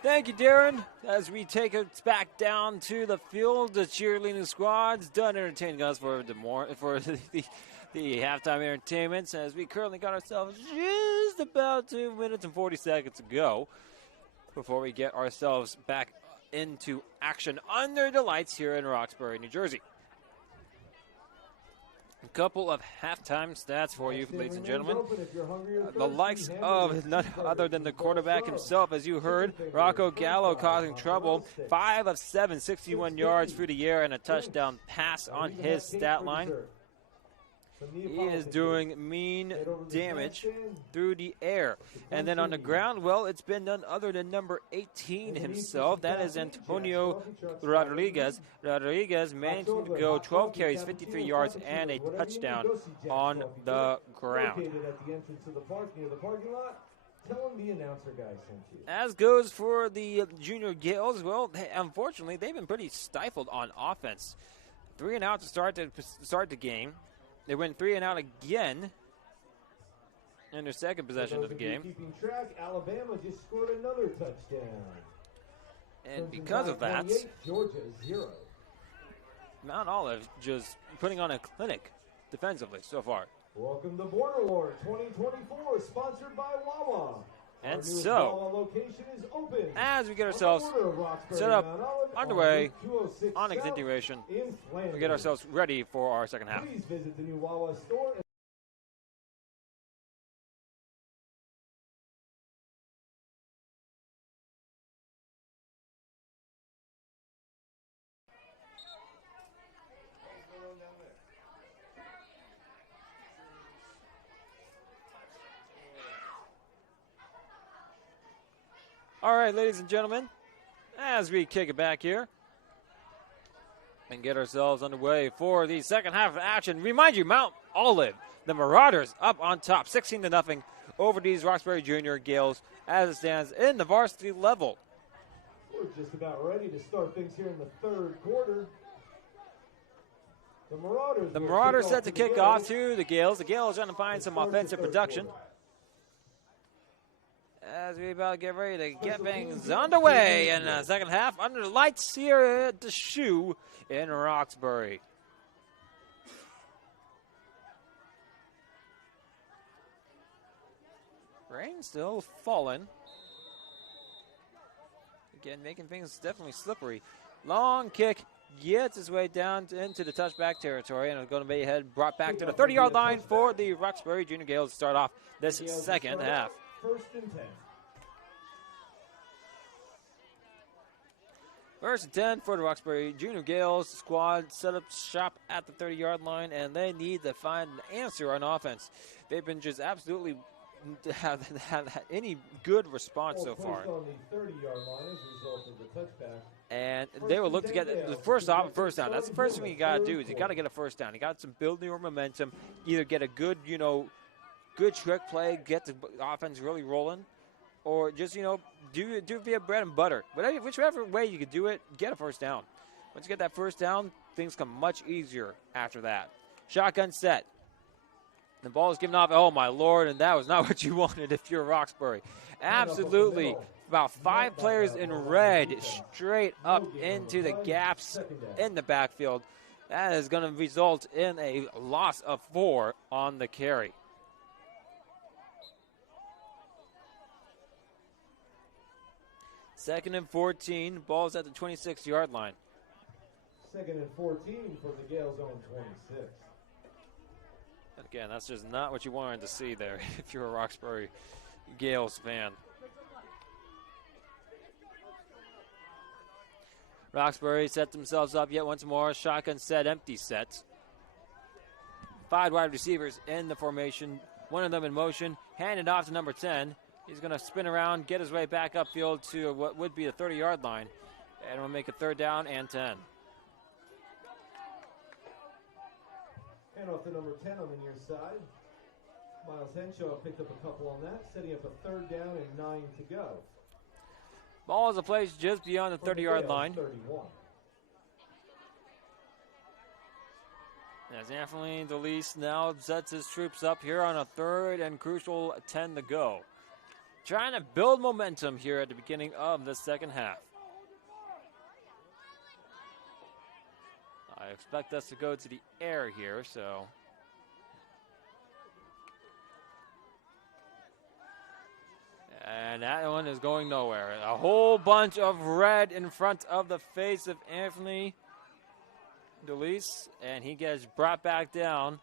Thank you, Darren. As we take it back down to the field, the cheerleading squad's done entertaining us for the halftime entertainments, as we currently got ourselves just about 2 minutes and 40 seconds to go before we get ourselves back into action under the lights here in Roxbury, New Jersey. A couple of halftime stats for you, ladies and gentlemen. The likes of none other than the quarterback himself, as you heard, Rocco Gallo causing trouble. 5 of 7, 61 yards through the air and a touchdown pass on his stat line. He is doing mean damage through the air. And then on the ground, well, it's been none other than number 18 himself. That is Antonio Rodriguez. Rodriguez managed to go 12 carries, 53 yards, and a touchdown on the ground. As goes for the Junior Gales, well, unfortunately, they've been pretty stifled on offense. 3 and out to start the game. They went 3 and out again in their second possession of the game. Keeping track, Alabama just scored another touchdown. And because of that, Georgia 0. Mount Olive just putting on a clinic defensively so far. Welcome to Border War 2024, sponsored by Wawa. And so, location is open as we get ourselves set up underway on a continuation, we get ourselves ready for our second half. Please visit the new Wawa store. All right, ladies and gentlemen, as we kick it back here and get ourselves underway for the second half of action. Remind you, Mount Olive, the Marauders up on top, 16-0 over these Roxbury Junior Gales as it stands in the varsity level. We're just about ready to start things here in the third quarter. The Marauders set to kick off to the Gales. The Gales trying to find some offensive production as we about to get ready to get things underway in the second half under the lights here at the Shoe in Roxbury. Rain still falling. Again, making things definitely slippery. Long kick gets his way down into the touchback territory, and it's going to be brought back to the 30-yard line for the Roxbury Junior Gales to start off this second half. First and 10. First and 10 for the Roxbury Junior Gales squad set up shop at the 30-yard line, and they need to find an answer on offense. They've been just absolutely have had any good response so far. On the 30-yard line as a result of the touchback. And they will look to get the first off a first down. That's the first thing you got to do is you got to get a first down. You got some building or momentum. Either get a good, good trick play, get the offense really rolling, or just, do via bread and butter. Whichever way you could do it, get a first down. Once you get that first down, things come much easier after that. Shotgun set. The ball is given off. Oh, my Lord, and that was not what you wanted if you're Roxbury. Absolutely. About 5 players in red straight up into the gaps in the backfield. That is going to result in a loss of 4 on the carry. Second and 14. Ball's at the 26-yard line. Second and 14 for the Gales own 26. Again, that's just not what you wanted to see there if you're a Roxbury Gales fan. Roxbury set themselves up yet once more. Shotgun set, empty set. 5 wide receivers in the formation. One of them in motion. Handed off to number 10. He's going to spin around, get his way back upfield to what would be the 30-yard line. And we'll make a 3rd down and 10. And off to number 10 on the near side. Miles Henshaw picked up a couple on that, setting up a 3rd down and 9 to go. Ball is placed just beyond the 30-yard line. 31. As Anthony DeLeese now sets his troops up here on a 3rd and crucial 10 to go. Trying to build momentum here at the beginning of the second half. I expect us to go to the air here, so. And that one is going nowhere. A whole bunch of red in front of the face of Anthony DeLeese, and he gets brought back down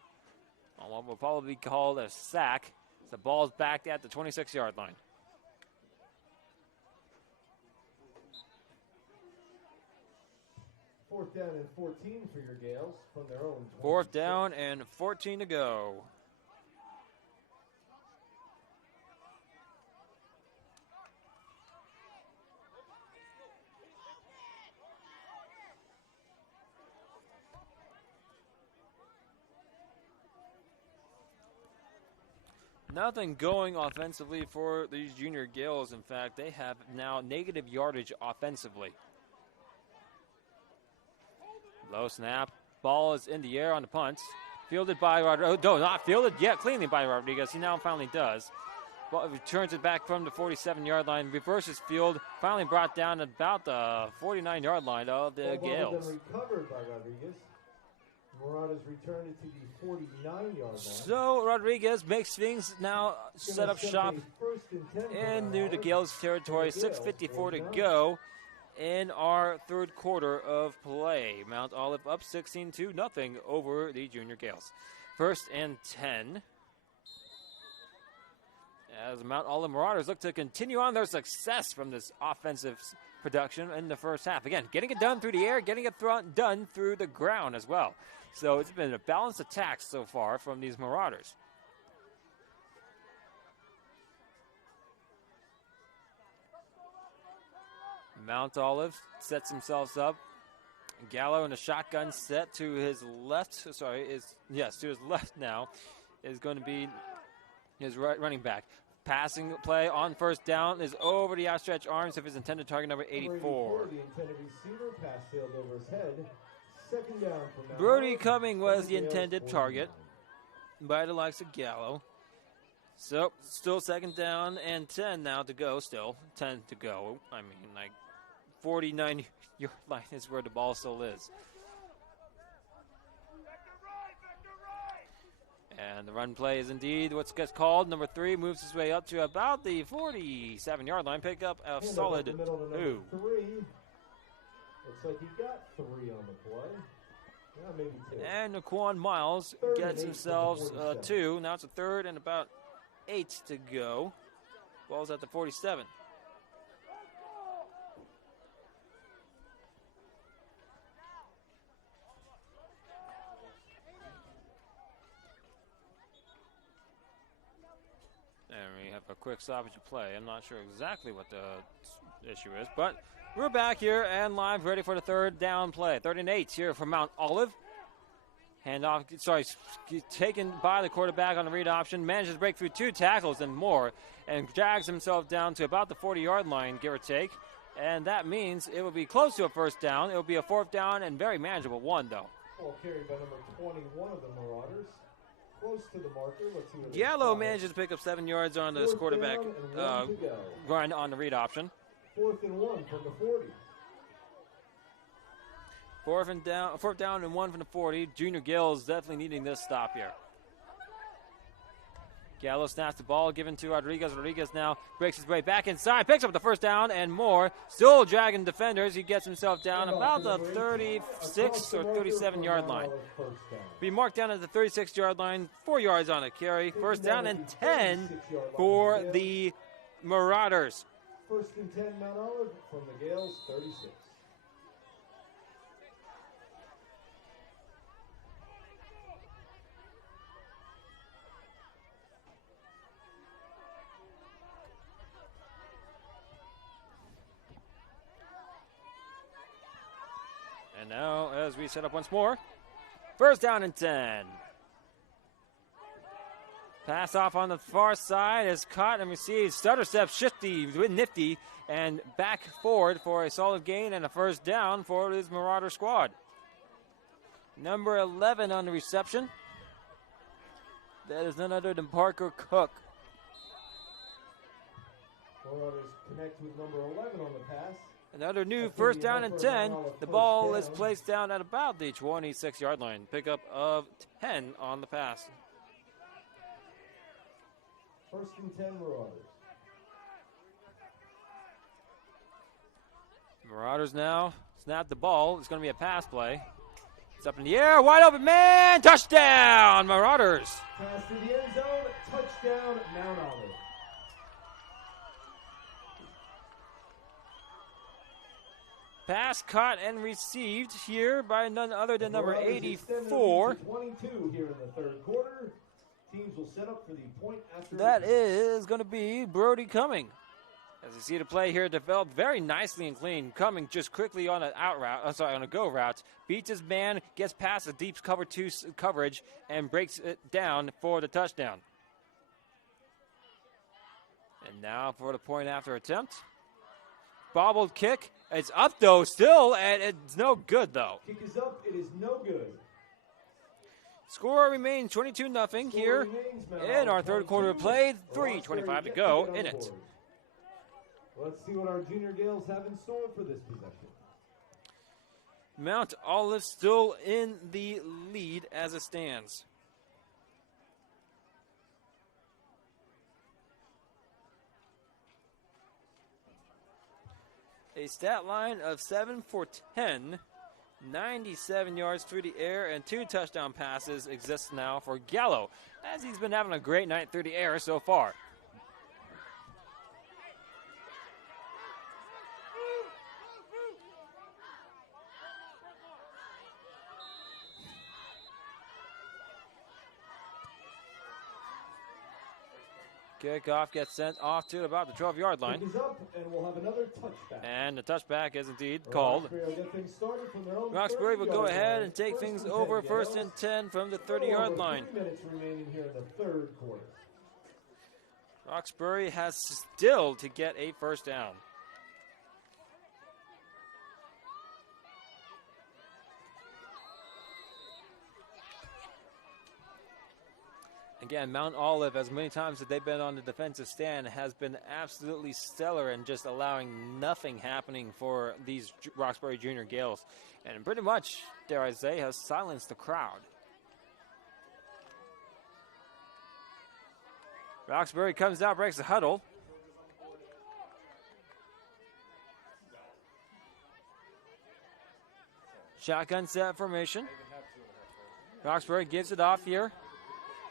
on what will probably be called a sack. The ball's back at the 26-yard line. Fourth down and 14 for your Gales from their own 26. 4th down and 14 to go. Nothing going offensively for these junior Gales. In fact, they have now negative yardage offensively. Low snap. Ball is in the air on the punt. Fielded by Rodriguez. No, not fielded yet. Cleanly by Rodriguez. He now finally does. Well, returns it back from the 47-yard line. Reverses field. Finally brought down at about the 49-yard line of the Gales. Recovered by Rodriguez. Murata's returned it to the 49-yard line. So Rodriguez makes things now set up shop into the Gales territory. 6:54 to go in our 3rd quarter of play. Mount Olive up 16-0 over the Junior Gales. 1st and 10. As the Mount Olive Marauders look to continue on their success from this offensive production in the first half. Again, getting it done through the air, getting it done through the ground as well. So it's been a balanced attack so far from these Marauders. Mount Olive sets themselves up. Gallo in a shotgun set to his left. To his left now is going to be his running back. Passing play on 1st down is over the outstretched arms of his intended target, number 84. The intended receiver, pass sailed over his head. 2nd down for Mount Brody Olive. Cumming was the intended target by the likes of Gallo. So, still 2nd down and 10 now to go. Still 10 to go. 49-yard line is where the ball still is. And the run play is indeed what gets called. Number 3 moves his way up to about the 47-yard line. Pick up a solid 2. Looks like he got 3 on the play. Yeah, maybe 2. And Naquan Miles Third and gets 8 themselves from the 47. 2. Now it's a third and about 8 to go. Ball's at the 47. And we have a quick stoppage of play. I'm not sure exactly what the issue is, but we're back here and live, ready for the third down play. 3rd and 8 here from Mount Olive. Handoff, taken by the quarterback on the read option. Manages to break through 2 tackles and more, and drags himself down to about the 40-yard line, give or take. And that means it will be close to a first down. It will be a 4th down and very manageable one, though. Ball carried by number 21 of the Marauders. Close to the marker. Let's see what Gallo manages to pick up 7 yards on this quarterback grind on the read option. 4th and 1 from the 40. 4th down and 1 from the 40. Junior Gills definitely needing this stop here. Gallo snaps the ball, given to Rodriguez. Rodriguez now breaks his way back inside, picks up the first down and more. Still dragging defenders. He gets himself down about the 36 or 37-yard line. Be marked down at the 36-yard line, 4 yards on a carry. First down and 10 for the Marauders. 1st and 10 Mount Olive from the Gales, 36. And now, as we set up once more, 1st down and 10. Pass off on the far side is caught and received. Stutter step, shifty, nifty, and back forward for a solid gain and a 1st down for his Marauder squad. Number 11 on the reception. That is none other than Parker Cook. Marauders connect with number 11 on the pass. Another new 1st down and 10. The ball is placed down at about the 26-yard line. Pickup of 10 on the pass. 1st and 10 Marauders. Marauders now snap the ball. It's going to be a pass play. It's up in the air. Wide open man. Touchdown, Marauders. Pass to the end zone. Touchdown, Mount Olive. Pass caught and received here by none other than number Marauders 84. 22 here in the 3rd quarter. Teams will set up for the point after. That is going to be Brody Cumming. As you see the play here developed very nicely and clean. Cumming just quickly on an on a go route. Beats his man, gets past the deep cover 2 coverage, and breaks it down for the touchdown. And now for the point after attempt. Bobbled kick. It's up, though, still, and it's no good, though. Kick is up. It is no good. Score remains 22-0 here in our 3rd quarter of play. 3:25 to go in it. Let's see what our Junior Gales have in store for this possession. Mount Olive still in the lead as it stands. A stat line of 7 for 10, 97 yards through the air, and 2 touchdown passes exists now for Gallo, as he's been having a great night through the air so far. Kickoff gets sent off to about the 12-yard line. Kick is up, and we'll have another touchback. And the touchback is indeed called. Roxbury will go ahead and take things over 1st and 10 from the 30-yard line. 3 minutes remaining here in the 3rd quarter. Roxbury has still to get a 1st down. Again, Mount Olive, as many times as they've been on the defensive stand, has been absolutely stellar and just allowing nothing happening for these Roxbury Junior Gales. And pretty much, dare I say, has silenced the crowd. Roxbury comes out, breaks the huddle. Shotgun set formation. Roxbury gives it off here.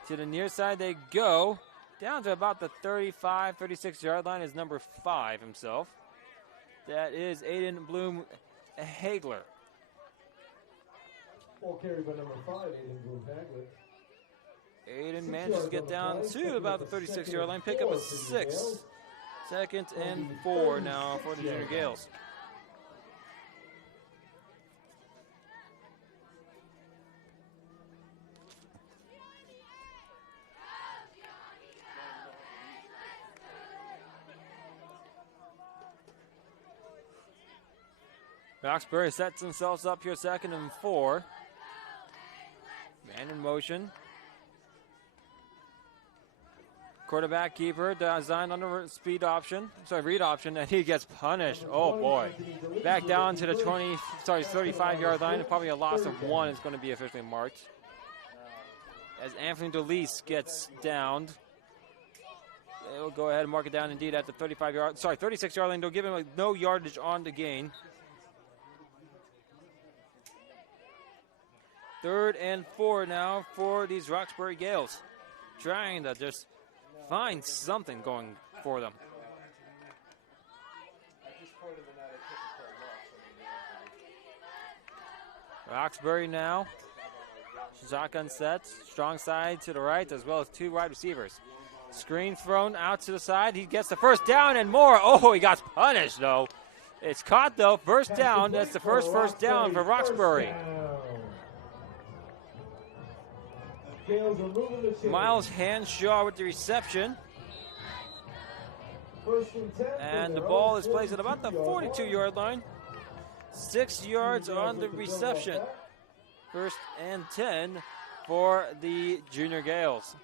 To the near side they go. Down to about the 35, 36-yard line is number 5 himself. That is Aiden Bloom Hagler. Ball carried by number 5, Aiden Bloom Hagler. Aiden manages to get down to about the 36-yard line. Pick up a 6. 2nd and 4 now for the Junior Gales. Roxbury sets themselves up here, 2nd and 4. Man in motion. Quarterback keeper designed on the read option, and he gets punished. Oh boy. Back down to the 35-yard line, and probably a loss of 1 is going to be officially marked. As Anthony DeLeese gets downed. They will go ahead and mark it down indeed at the 36-yard line. They'll give him no yardage on the gain. 3rd and 4 now for these Roxbury Gales. Trying to just find something going for them. Roxbury now. Shotgun sets. Strong side to the right as well as 2 wide receivers. Screen thrown out to the side. He gets the first down and more. Oh, he got punished though. It's caught though. First down. That's the first down for Roxbury. Miles Hanshaw with the reception. And the ball is placed at about the 42-yard line. 6 yards on the reception. 1st and 10 for the Junior Gales.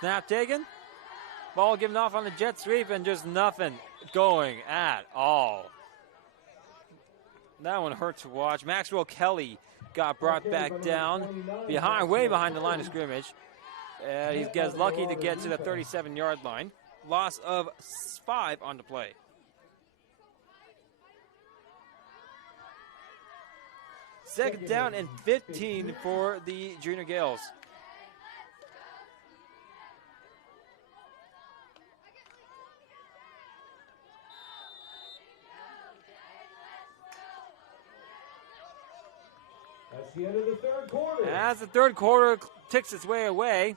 Snap taken. Ball given off on the jet sweep and just nothing going at all. That one hurt to watch. Maxwell Kelly got brought back down way behind the line of scrimmage. He gets lucky to get to the 37-yard line. Loss of 5 on the play. Second down and 15 for the Junior Gales. That's the end of the 3rd quarter. As the 3rd quarter ticks its way away,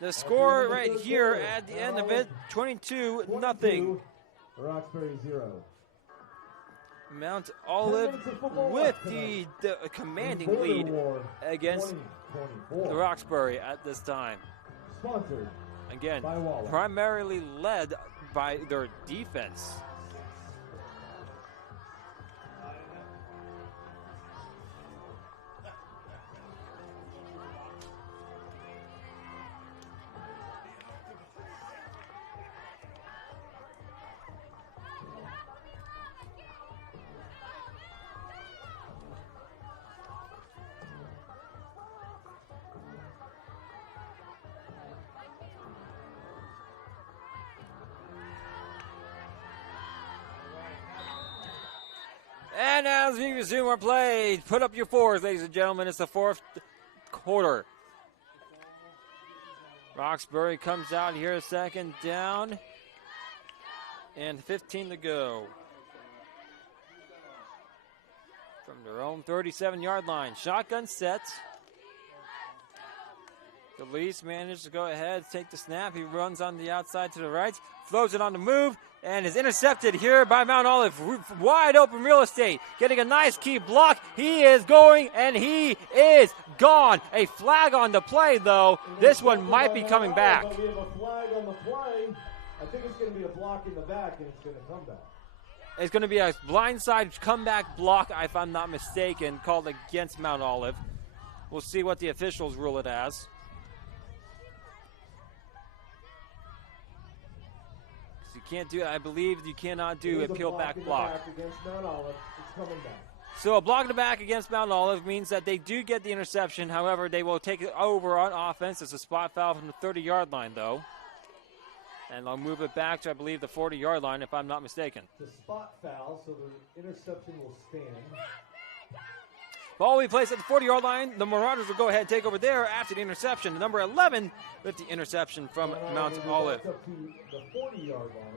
the score right here at the end of it, 22-0. Roxbury 0. Mount Olive with the commanding lead against the Roxbury at this time. Sponsored again, by Wawa. Primarily led by their defense. And as we resume our play, put up your 4s, ladies and gentlemen. It's the 4th quarter. Roxbury comes out here, 2nd down, and 15 to go. From their own 37-yard line. Shotgun set. DeLeese managed to go ahead, take the snap. He runs on the outside to the right, throws it on the move, and is intercepted here by Mount Olive. Wide open real estate, getting a nice key block. He is going, and he is gone. A flag on the play, though. This one might be coming back. We have a flag on the play. I think it's going to be a block in the back, and it's going to come back. It's going to be a blindside comeback block, if I'm not mistaken, called against Mount Olive. We'll see what the officials rule it as. You can't do, I believe you cannot do a Here's peel back in the block. back against Mount Olive. It's coming back. So a block in the back against Mount Olive means that they do get the interception. However, they will take it over on offense. It's a spot foul from the 30-yard line, though. And they'll move it back to, I believe, the 40-yard line, if I'm not mistaken. It's a spot foul, so the interception will stand. Ball will be placed at the 40-yard line. The Marauders will go ahead and take over there after the interception. Number 11 with the interception from Mount Olive. Up to the 40-yard line.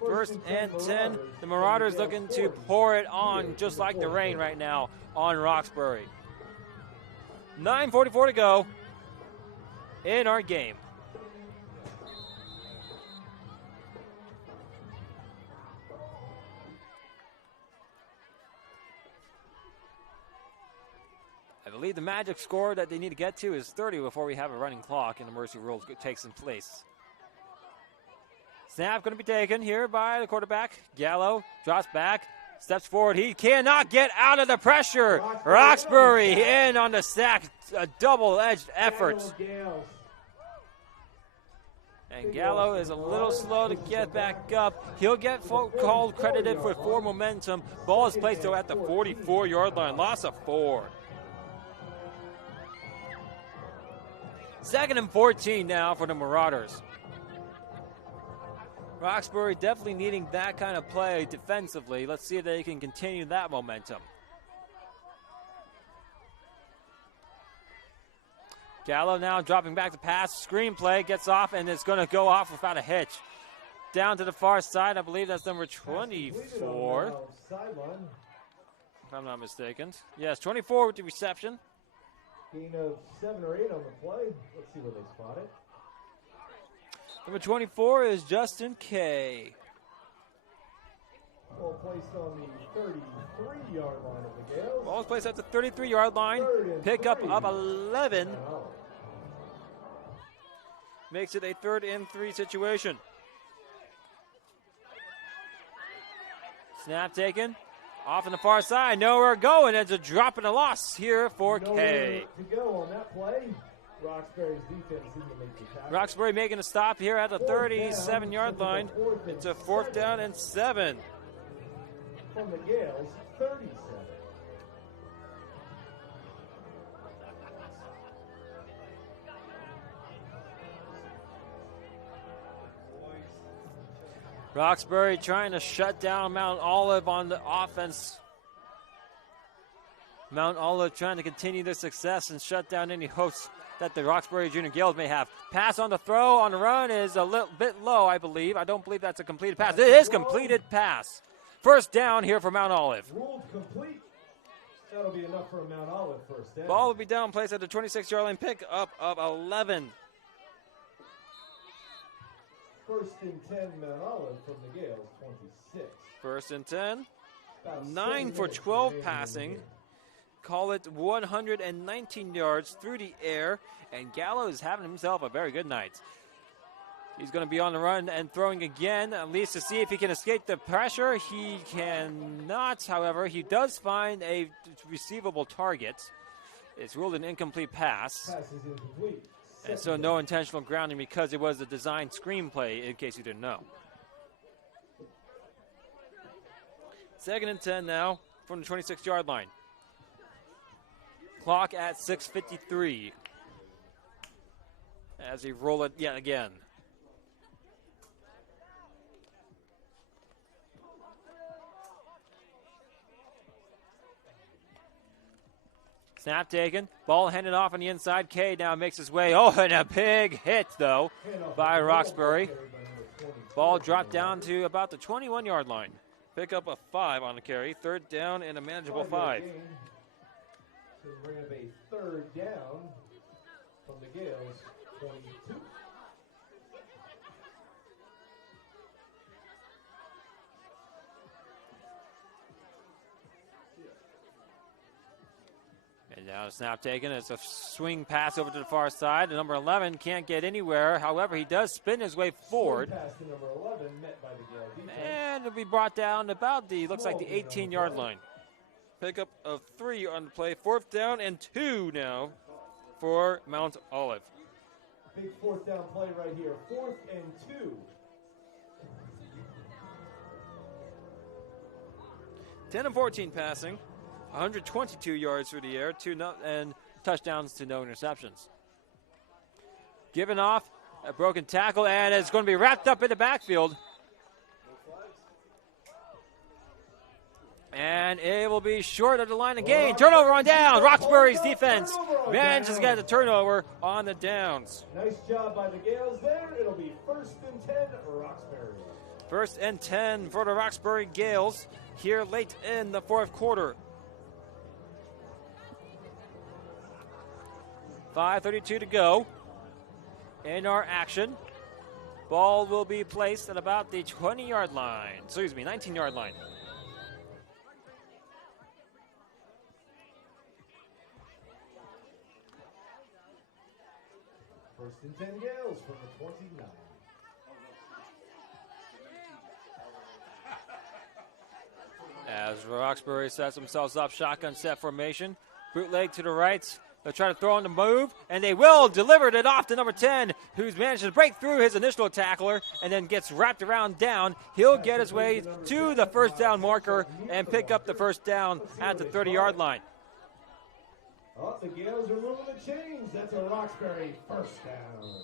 First and 10. The Marauders looking to pour it on just like the rain right now on Roxbury. 9:44 to go in our game. I believe the magic score that they need to get to is 30 before we have a running clock and the mercy rule takes in place. Snap going to be taken here by the quarterback. Gallo drops back, steps forward. He cannot get out of the pressure. Roxbury in on the sack. A double-edged effort. And Gallo is a little slow to get back up. He'll get called credited for 4 momentum. Ball is placed though at the 44-yard line. Loss of 4. 2nd and 14 now for the Marauders. Roxbury definitely needing that kind of play defensively. Let's see if they can continue that momentum. Gallo now dropping back to pass. Screen play gets off and it's going to go off without a hitch. Down to the far side, I believe that's number 24. If I'm not mistaken. Yes, 24 with the reception. Gain of 7 or 8 on the play. Let's see where they spot it. Number 24 is Justin Kay. Ball placed on the 33-yard line of the Gales. Ball is placed at the 33-yard line. Pickup of 11. Makes it a 3rd and 3 situation. Snap taken. Off on the far side. Nowhere going. It's a drop and a loss here for Kay. To go on that play. Roxbury's defense didn't make the tackle. Roxbury making a stop here at the 37-yard line. It's a 4th down and 7. From the Gales, 37. Roxbury trying to shut down Mount Olive on the offense. Mount Olive trying to continue their success and shut down any hopes that the Roxbury Junior Gales may have. Pass on the throw, on the run is a little bit low, I believe. I don't believe that's a completed pass. It is completed pass. 1st down here for Mount Olive. Ruled complete. That'll be enough for a Mount Olive 1st down. Ball will be down, placed at the 26-yard line. Pick up of 11. 1st and 10, Mount Olive from the Gales, 26. 1st and 10. About 9 for 12 passing. Call it 119 yards through the air, and Gallo is having himself a very good night. He's going to be on the run and throwing again, at least to see if he can escape the pressure. He cannot, however. He does find a receivable target. It's ruled an incomplete pass. Pass is incomplete. And so no intentional grounding because it was a designed screenplay, in case you didn't know. 2nd and 10 now from the 26-yard line. Clock at 6:53 as they roll it yet again. Snap taken. Ball handed off on the inside. Kay now makes his way. Oh, and a big hit, though, by Roxbury. Ball dropped down to about the 21-yard line. Pick up a 5 on the carry. 3rd down and a manageable 5. To bring up a 3rd down from the Gales, 22. And now the snap taken. It's a swing pass over to the far side. The number 11 can't get anywhere. However, he does spin his way forward. Pass to number 11, met by the Gale defense. And it'll be brought down about the, looks like the 18-yard line. Pickup of 3 on the play. 4th down and 2 now for Mount Olive. Big 4th down play right here. 4th and 2 10 of 14 passing, 122 yards through the air, and touchdowns to no interceptions. Given off, a broken tackle, and it's going to be wrapped up in the backfield. And it will be short of the line of gain. Turnover on down. Roxbury's defense manages to get the turnover on the downs. Nice job by the Gales there. It'll be 1st and 10, Roxbury. 1st and 10 for the Roxbury Gales here late in the fourth quarter. 5:32 to go in our action. Ball will be placed at about the 19-yard line. 1st and 10 Gales from the 29. As Roxbury sets themselves up, shotgun set formation. Bootleg to the right. They'll try to throw on the move, and they will deliver it off to number 10, who's managed to break through his initial tackler and then gets wrapped around down. He'll get his way to the first down marker and pick up the first down at the 30-yard line. Oh, the Gales are moving the chains. That's a Roxbury first down.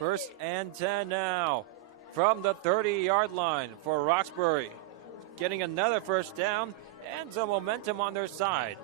1st and 10 now from the 30-yard line for Roxbury. Getting another first down and some momentum on their side.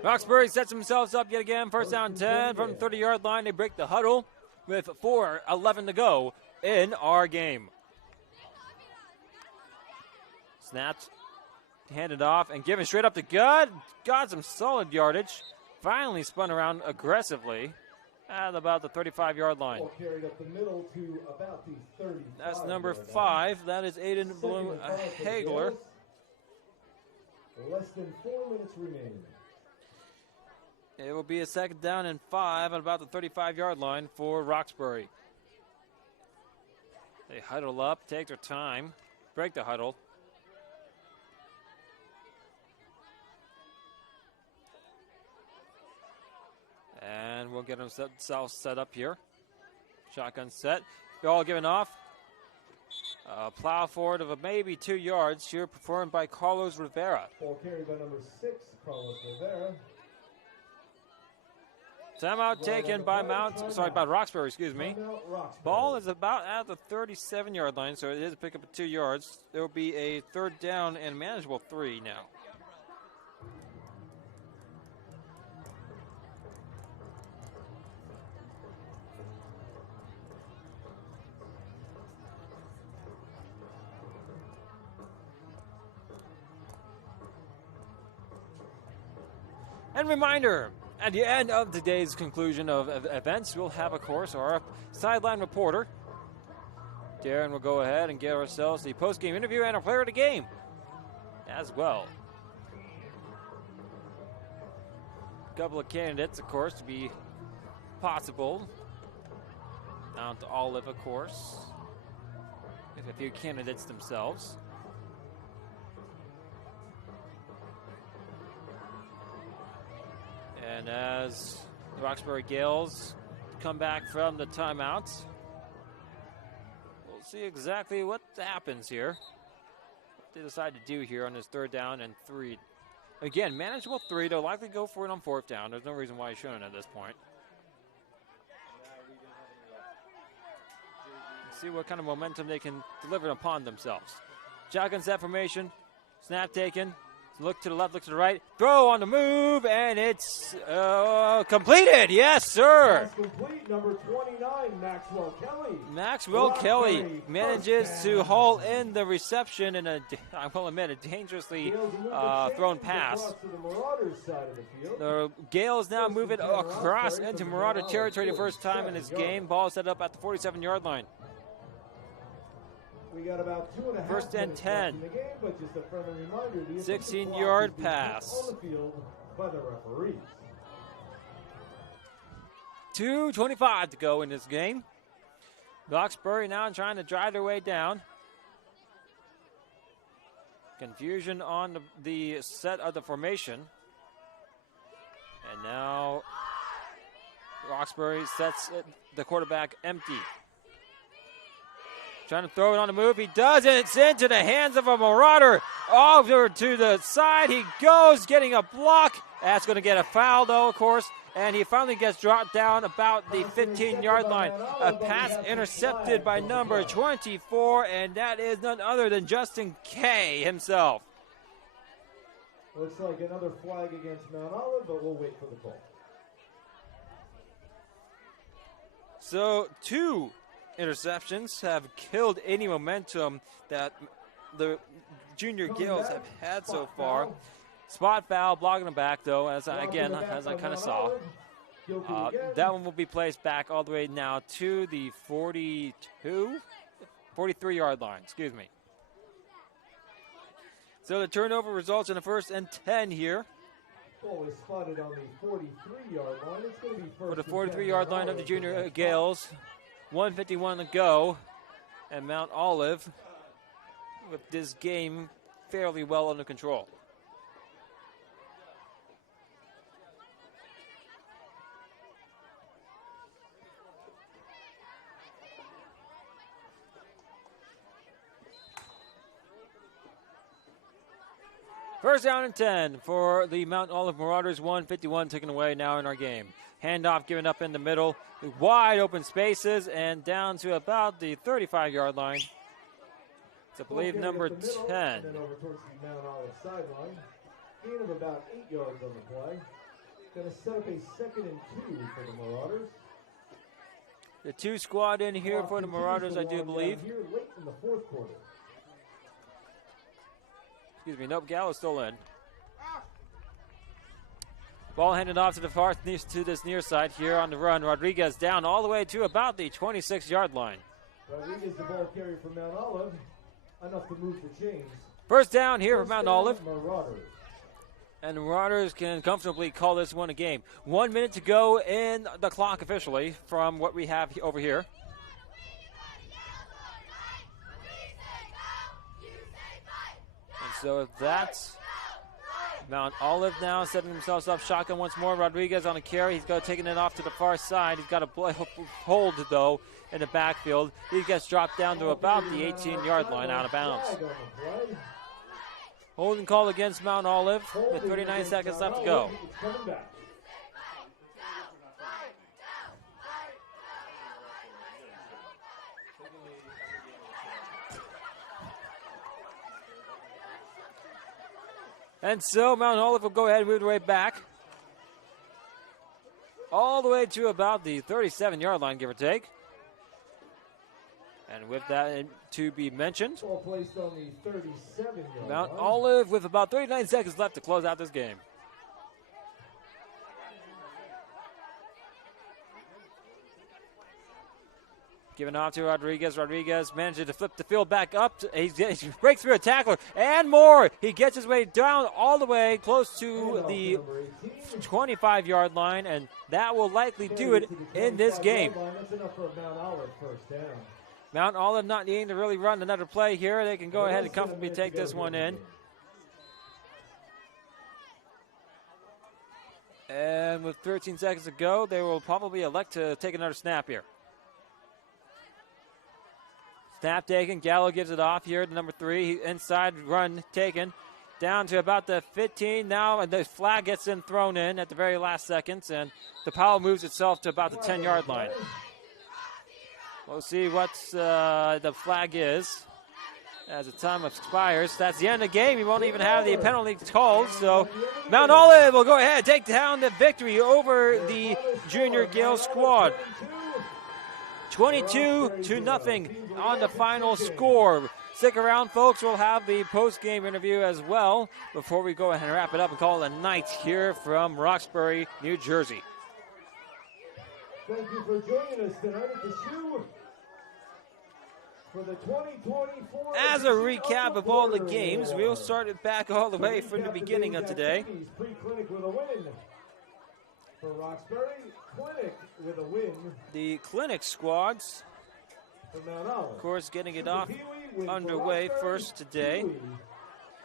Roxbury sets themselves up yet again. 1st down 10 from the 30-yard line. They break the huddle with 4:11 to go in our game. Snapped, handed off, and given straight up to God. Got some solid yardage. Finally spun around aggressively at about the 35-yard line. Carried up the middle to about the 35. That's number 5. That is Aiden Bloom Hagler. Less than 4 minutes remaining. It will be a 2nd down and 5 at about the 35-yard line for Roxbury. They huddle up, take their time, break the huddle. And we'll get themselves set up here. Shotgun set. Ball given off. Plow forward of maybe 2 yards here, performed by Carlos Rivera. Ball carried by number 6, Carlos Rivera. Timeout taken by Roxbury, excuse me. Ball is about at the 37-yard line, so it is a pickup of 2 yards. There will be a 3rd down and manageable 3 now. And reminder, at the end of today's conclusion of events, we'll have, of course, our sideline reporter. Darren will go ahead and get ourselves the post-game interview and a player of the game as well. A couple of candidates, of course, to be possible. Mount Olive, of course, with a few candidates themselves. And as the Roxbury Gales come back from the timeouts, we'll see exactly what happens here. What they decide to do here on this 3rd down and 3. Again, manageable 3. They'll likely go for it on 4th down. There's no reason why he shouldn't at this point. Let's see what kind of momentum they can deliver upon themselves. Shotgun set formation. Snap taken. Look to the left, look to the right. Throw on the move, and it's completed. Yes, sir. That's complete. Number 29, Maxwell Kelly. Maxwell Kelly manages to haul in the reception in a, I will admit, a dangerously thrown pass. The Gales now move it across into Marauder territory the first time in this game. Ball set up at the 47-yard line. We got about 2.5 1st and 10. in the game, but just a friendly reminder, 16-yard pass. On the field by the referees. 2:25 to go in this game. Roxbury now trying to drive their way down. Confusion on the set of the formation. And now Roxbury sets the quarterback empty. Trying to throw it on the move. He does it. It's into the hands of a Marauder. Over to the side. He goes, getting a block. That's going to get a foul, though, of course. And he finally gets dropped down about the 15-yard line. A pass intercepted by number 24, and that is none other than Justin Kay himself. Looks like another flag against Mount Olive, but we'll wait for the call. So 2 interceptions have killed any momentum that the Junior Gales have had so far. Spot foul, blocking them back, though, as I kind of saw. That one will be placed back all the way now to the 43-yard line, excuse me. So the turnover results in a 1st and 10 here. Ball is spotted on the 43-yard line. It's going to be For the 43-yard line of the Junior Gales. 1:51 to go. And Mount Olive with this game fairly well under control. First down and 10 for the Mount Olive Marauders. 1:51 taken away now in our game. Handoff given up in the middle. Wide open spaces and down to about the 35-yard line. It's, I believe, number 10. And then over towards the Mount Olive sideline. Gain of about 8 yards on the play. Going to set up a 2nd and 2 for the Marauders. The 2 squad in here for the Marauders, I do believe. Here late in the 4th quarter. Excuse me, nope, Gallo's still in. Ball handed off to the far to this near side here on the run. Rodriguez down all the way to about the 26-yard line. Rodriguez, the ball carrier for Mount Olive. Enough to move the chains. First down here for Mount Olive. Marauders. And the Marauders can comfortably call this one a game. 1 minute to go in the clock officially from what we have over here. And so that's Mount Olive now setting themselves up shotgun once more. Rodriguez on a carry. He's taking it off to the far side. He's got a hold, though, in the backfield. He gets dropped down to about the 18-yard line out of bounds. Holding call against Mount Olive with 39 seconds left to go. And so Mount Olive will go ahead and move their way back. All the way to about the 37-yard line, give or take. And with that to be mentioned, ball placed on the 37-yard Mount line. Olive with about 39 seconds left to close out this game. Giving off to Rodriguez. Rodriguez manages to flip the field back up. He breaks through a tackler and more. He gets his way down all the way close to the 25-yard line, and that will likely do it in this game. That's enough for Mount Olive first down. Mount Olive not needing to really run another play here. They can go ahead and comfortably take this one in. And with 13 seconds to go, they will probably elect to take another snap here. Snap taken. Gallo gives it off here to number 3. Inside run taken. Down to about the 15 now, and the flag gets thrown in at the very last seconds, and the pile moves itself to about the 10-yard line. We'll see what the flag is as the time expires. That's the end of the game. He won't even have the penalty called, so Mount Olive will go ahead and take down the victory over the Junior Gale squad. 22-0 on the final score. Stick around, folks. We'll have the post-game interview as well before we go ahead and wrap it up and call it a night here from Roxbury, New Jersey. Thank you for joining us tonight at the shoe for the 2024. As a recap of all the games, we'll start it back all the way from the beginning of today. For Roxbury, Clinic with a win. The Clinic squads, For Mount Olive. of course, getting it Super off Pee Wee win for underway Roxbury. first today. Pee Wee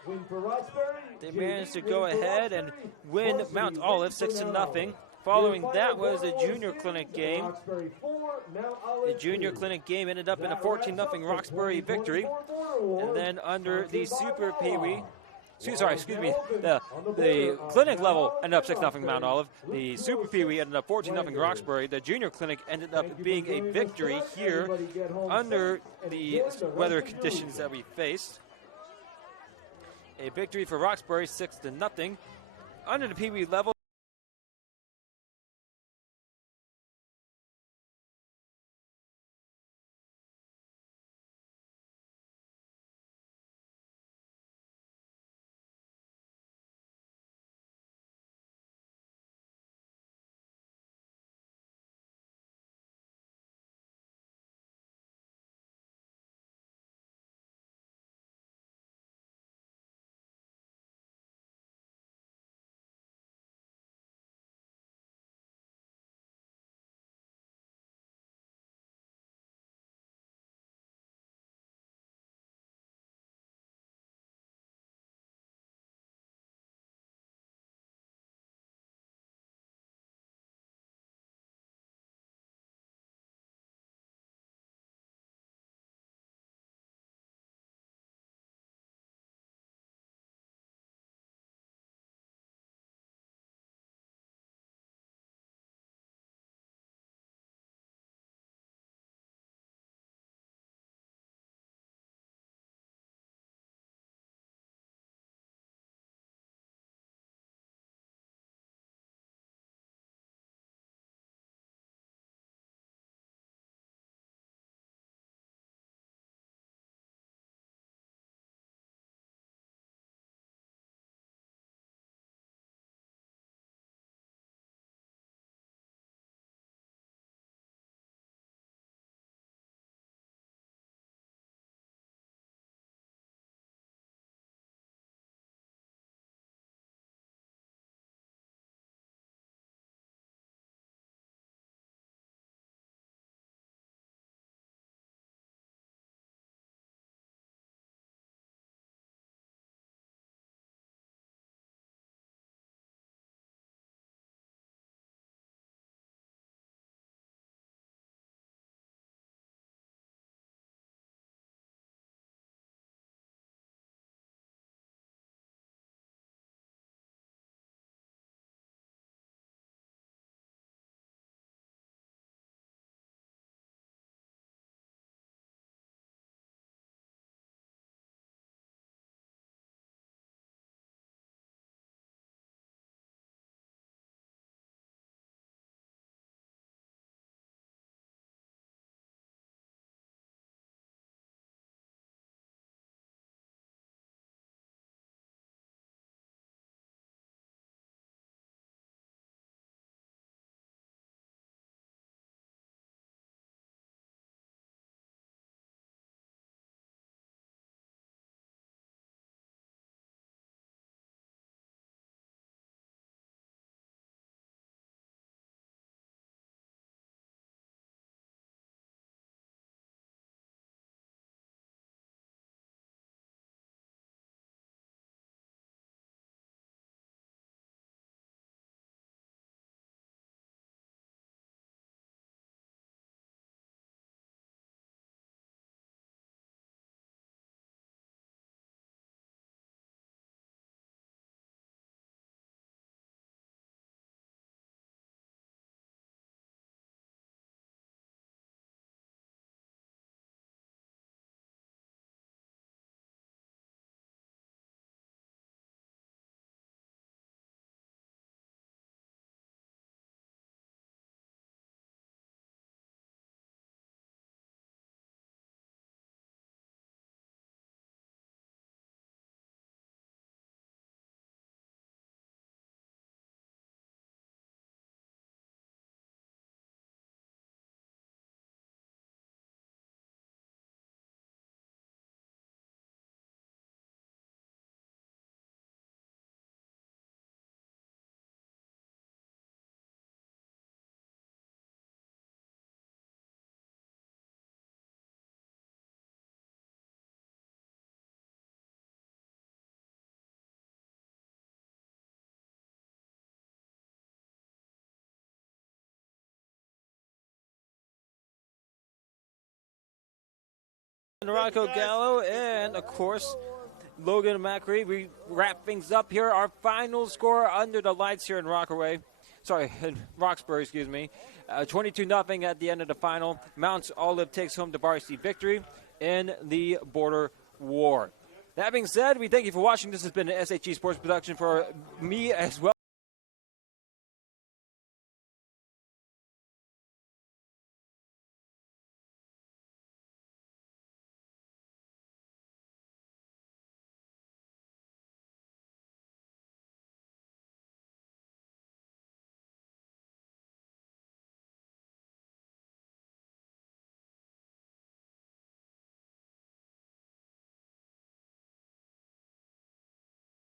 win for Roxbury. They JV managed to win go for ahead and Roxbury. win Varsity Mount win Olive for 6-0. Mount Olive. Following Your that final was the score Junior standings, Clinic game. Roxbury 4, Mount The Olive Junior 2. Clinic game ended up in a That 14-0 wraps up the Roxbury victory. 2024 Border Award, And then under the sponsored Super by Pee Wee, Wawa. excuse me, the Clinic level ended up 6-0 Mount Olive. The Super Pee Wee ended up 14-0 Roxbury. The Junior Clinic ended up being a victory here under the weather conditions that we faced. A victory for Roxbury, 6-0. Under the Pee Wee level, Rocco Gallo, and of course, Logan Macri. We wrap things up here. Our final score under the lights here in Roxbury, excuse me. 22-0 at the end of the final. Mounts Olive takes home the varsity victory in the border war. That being said, we thank you for watching. This has been an SHE Sports production for me as well.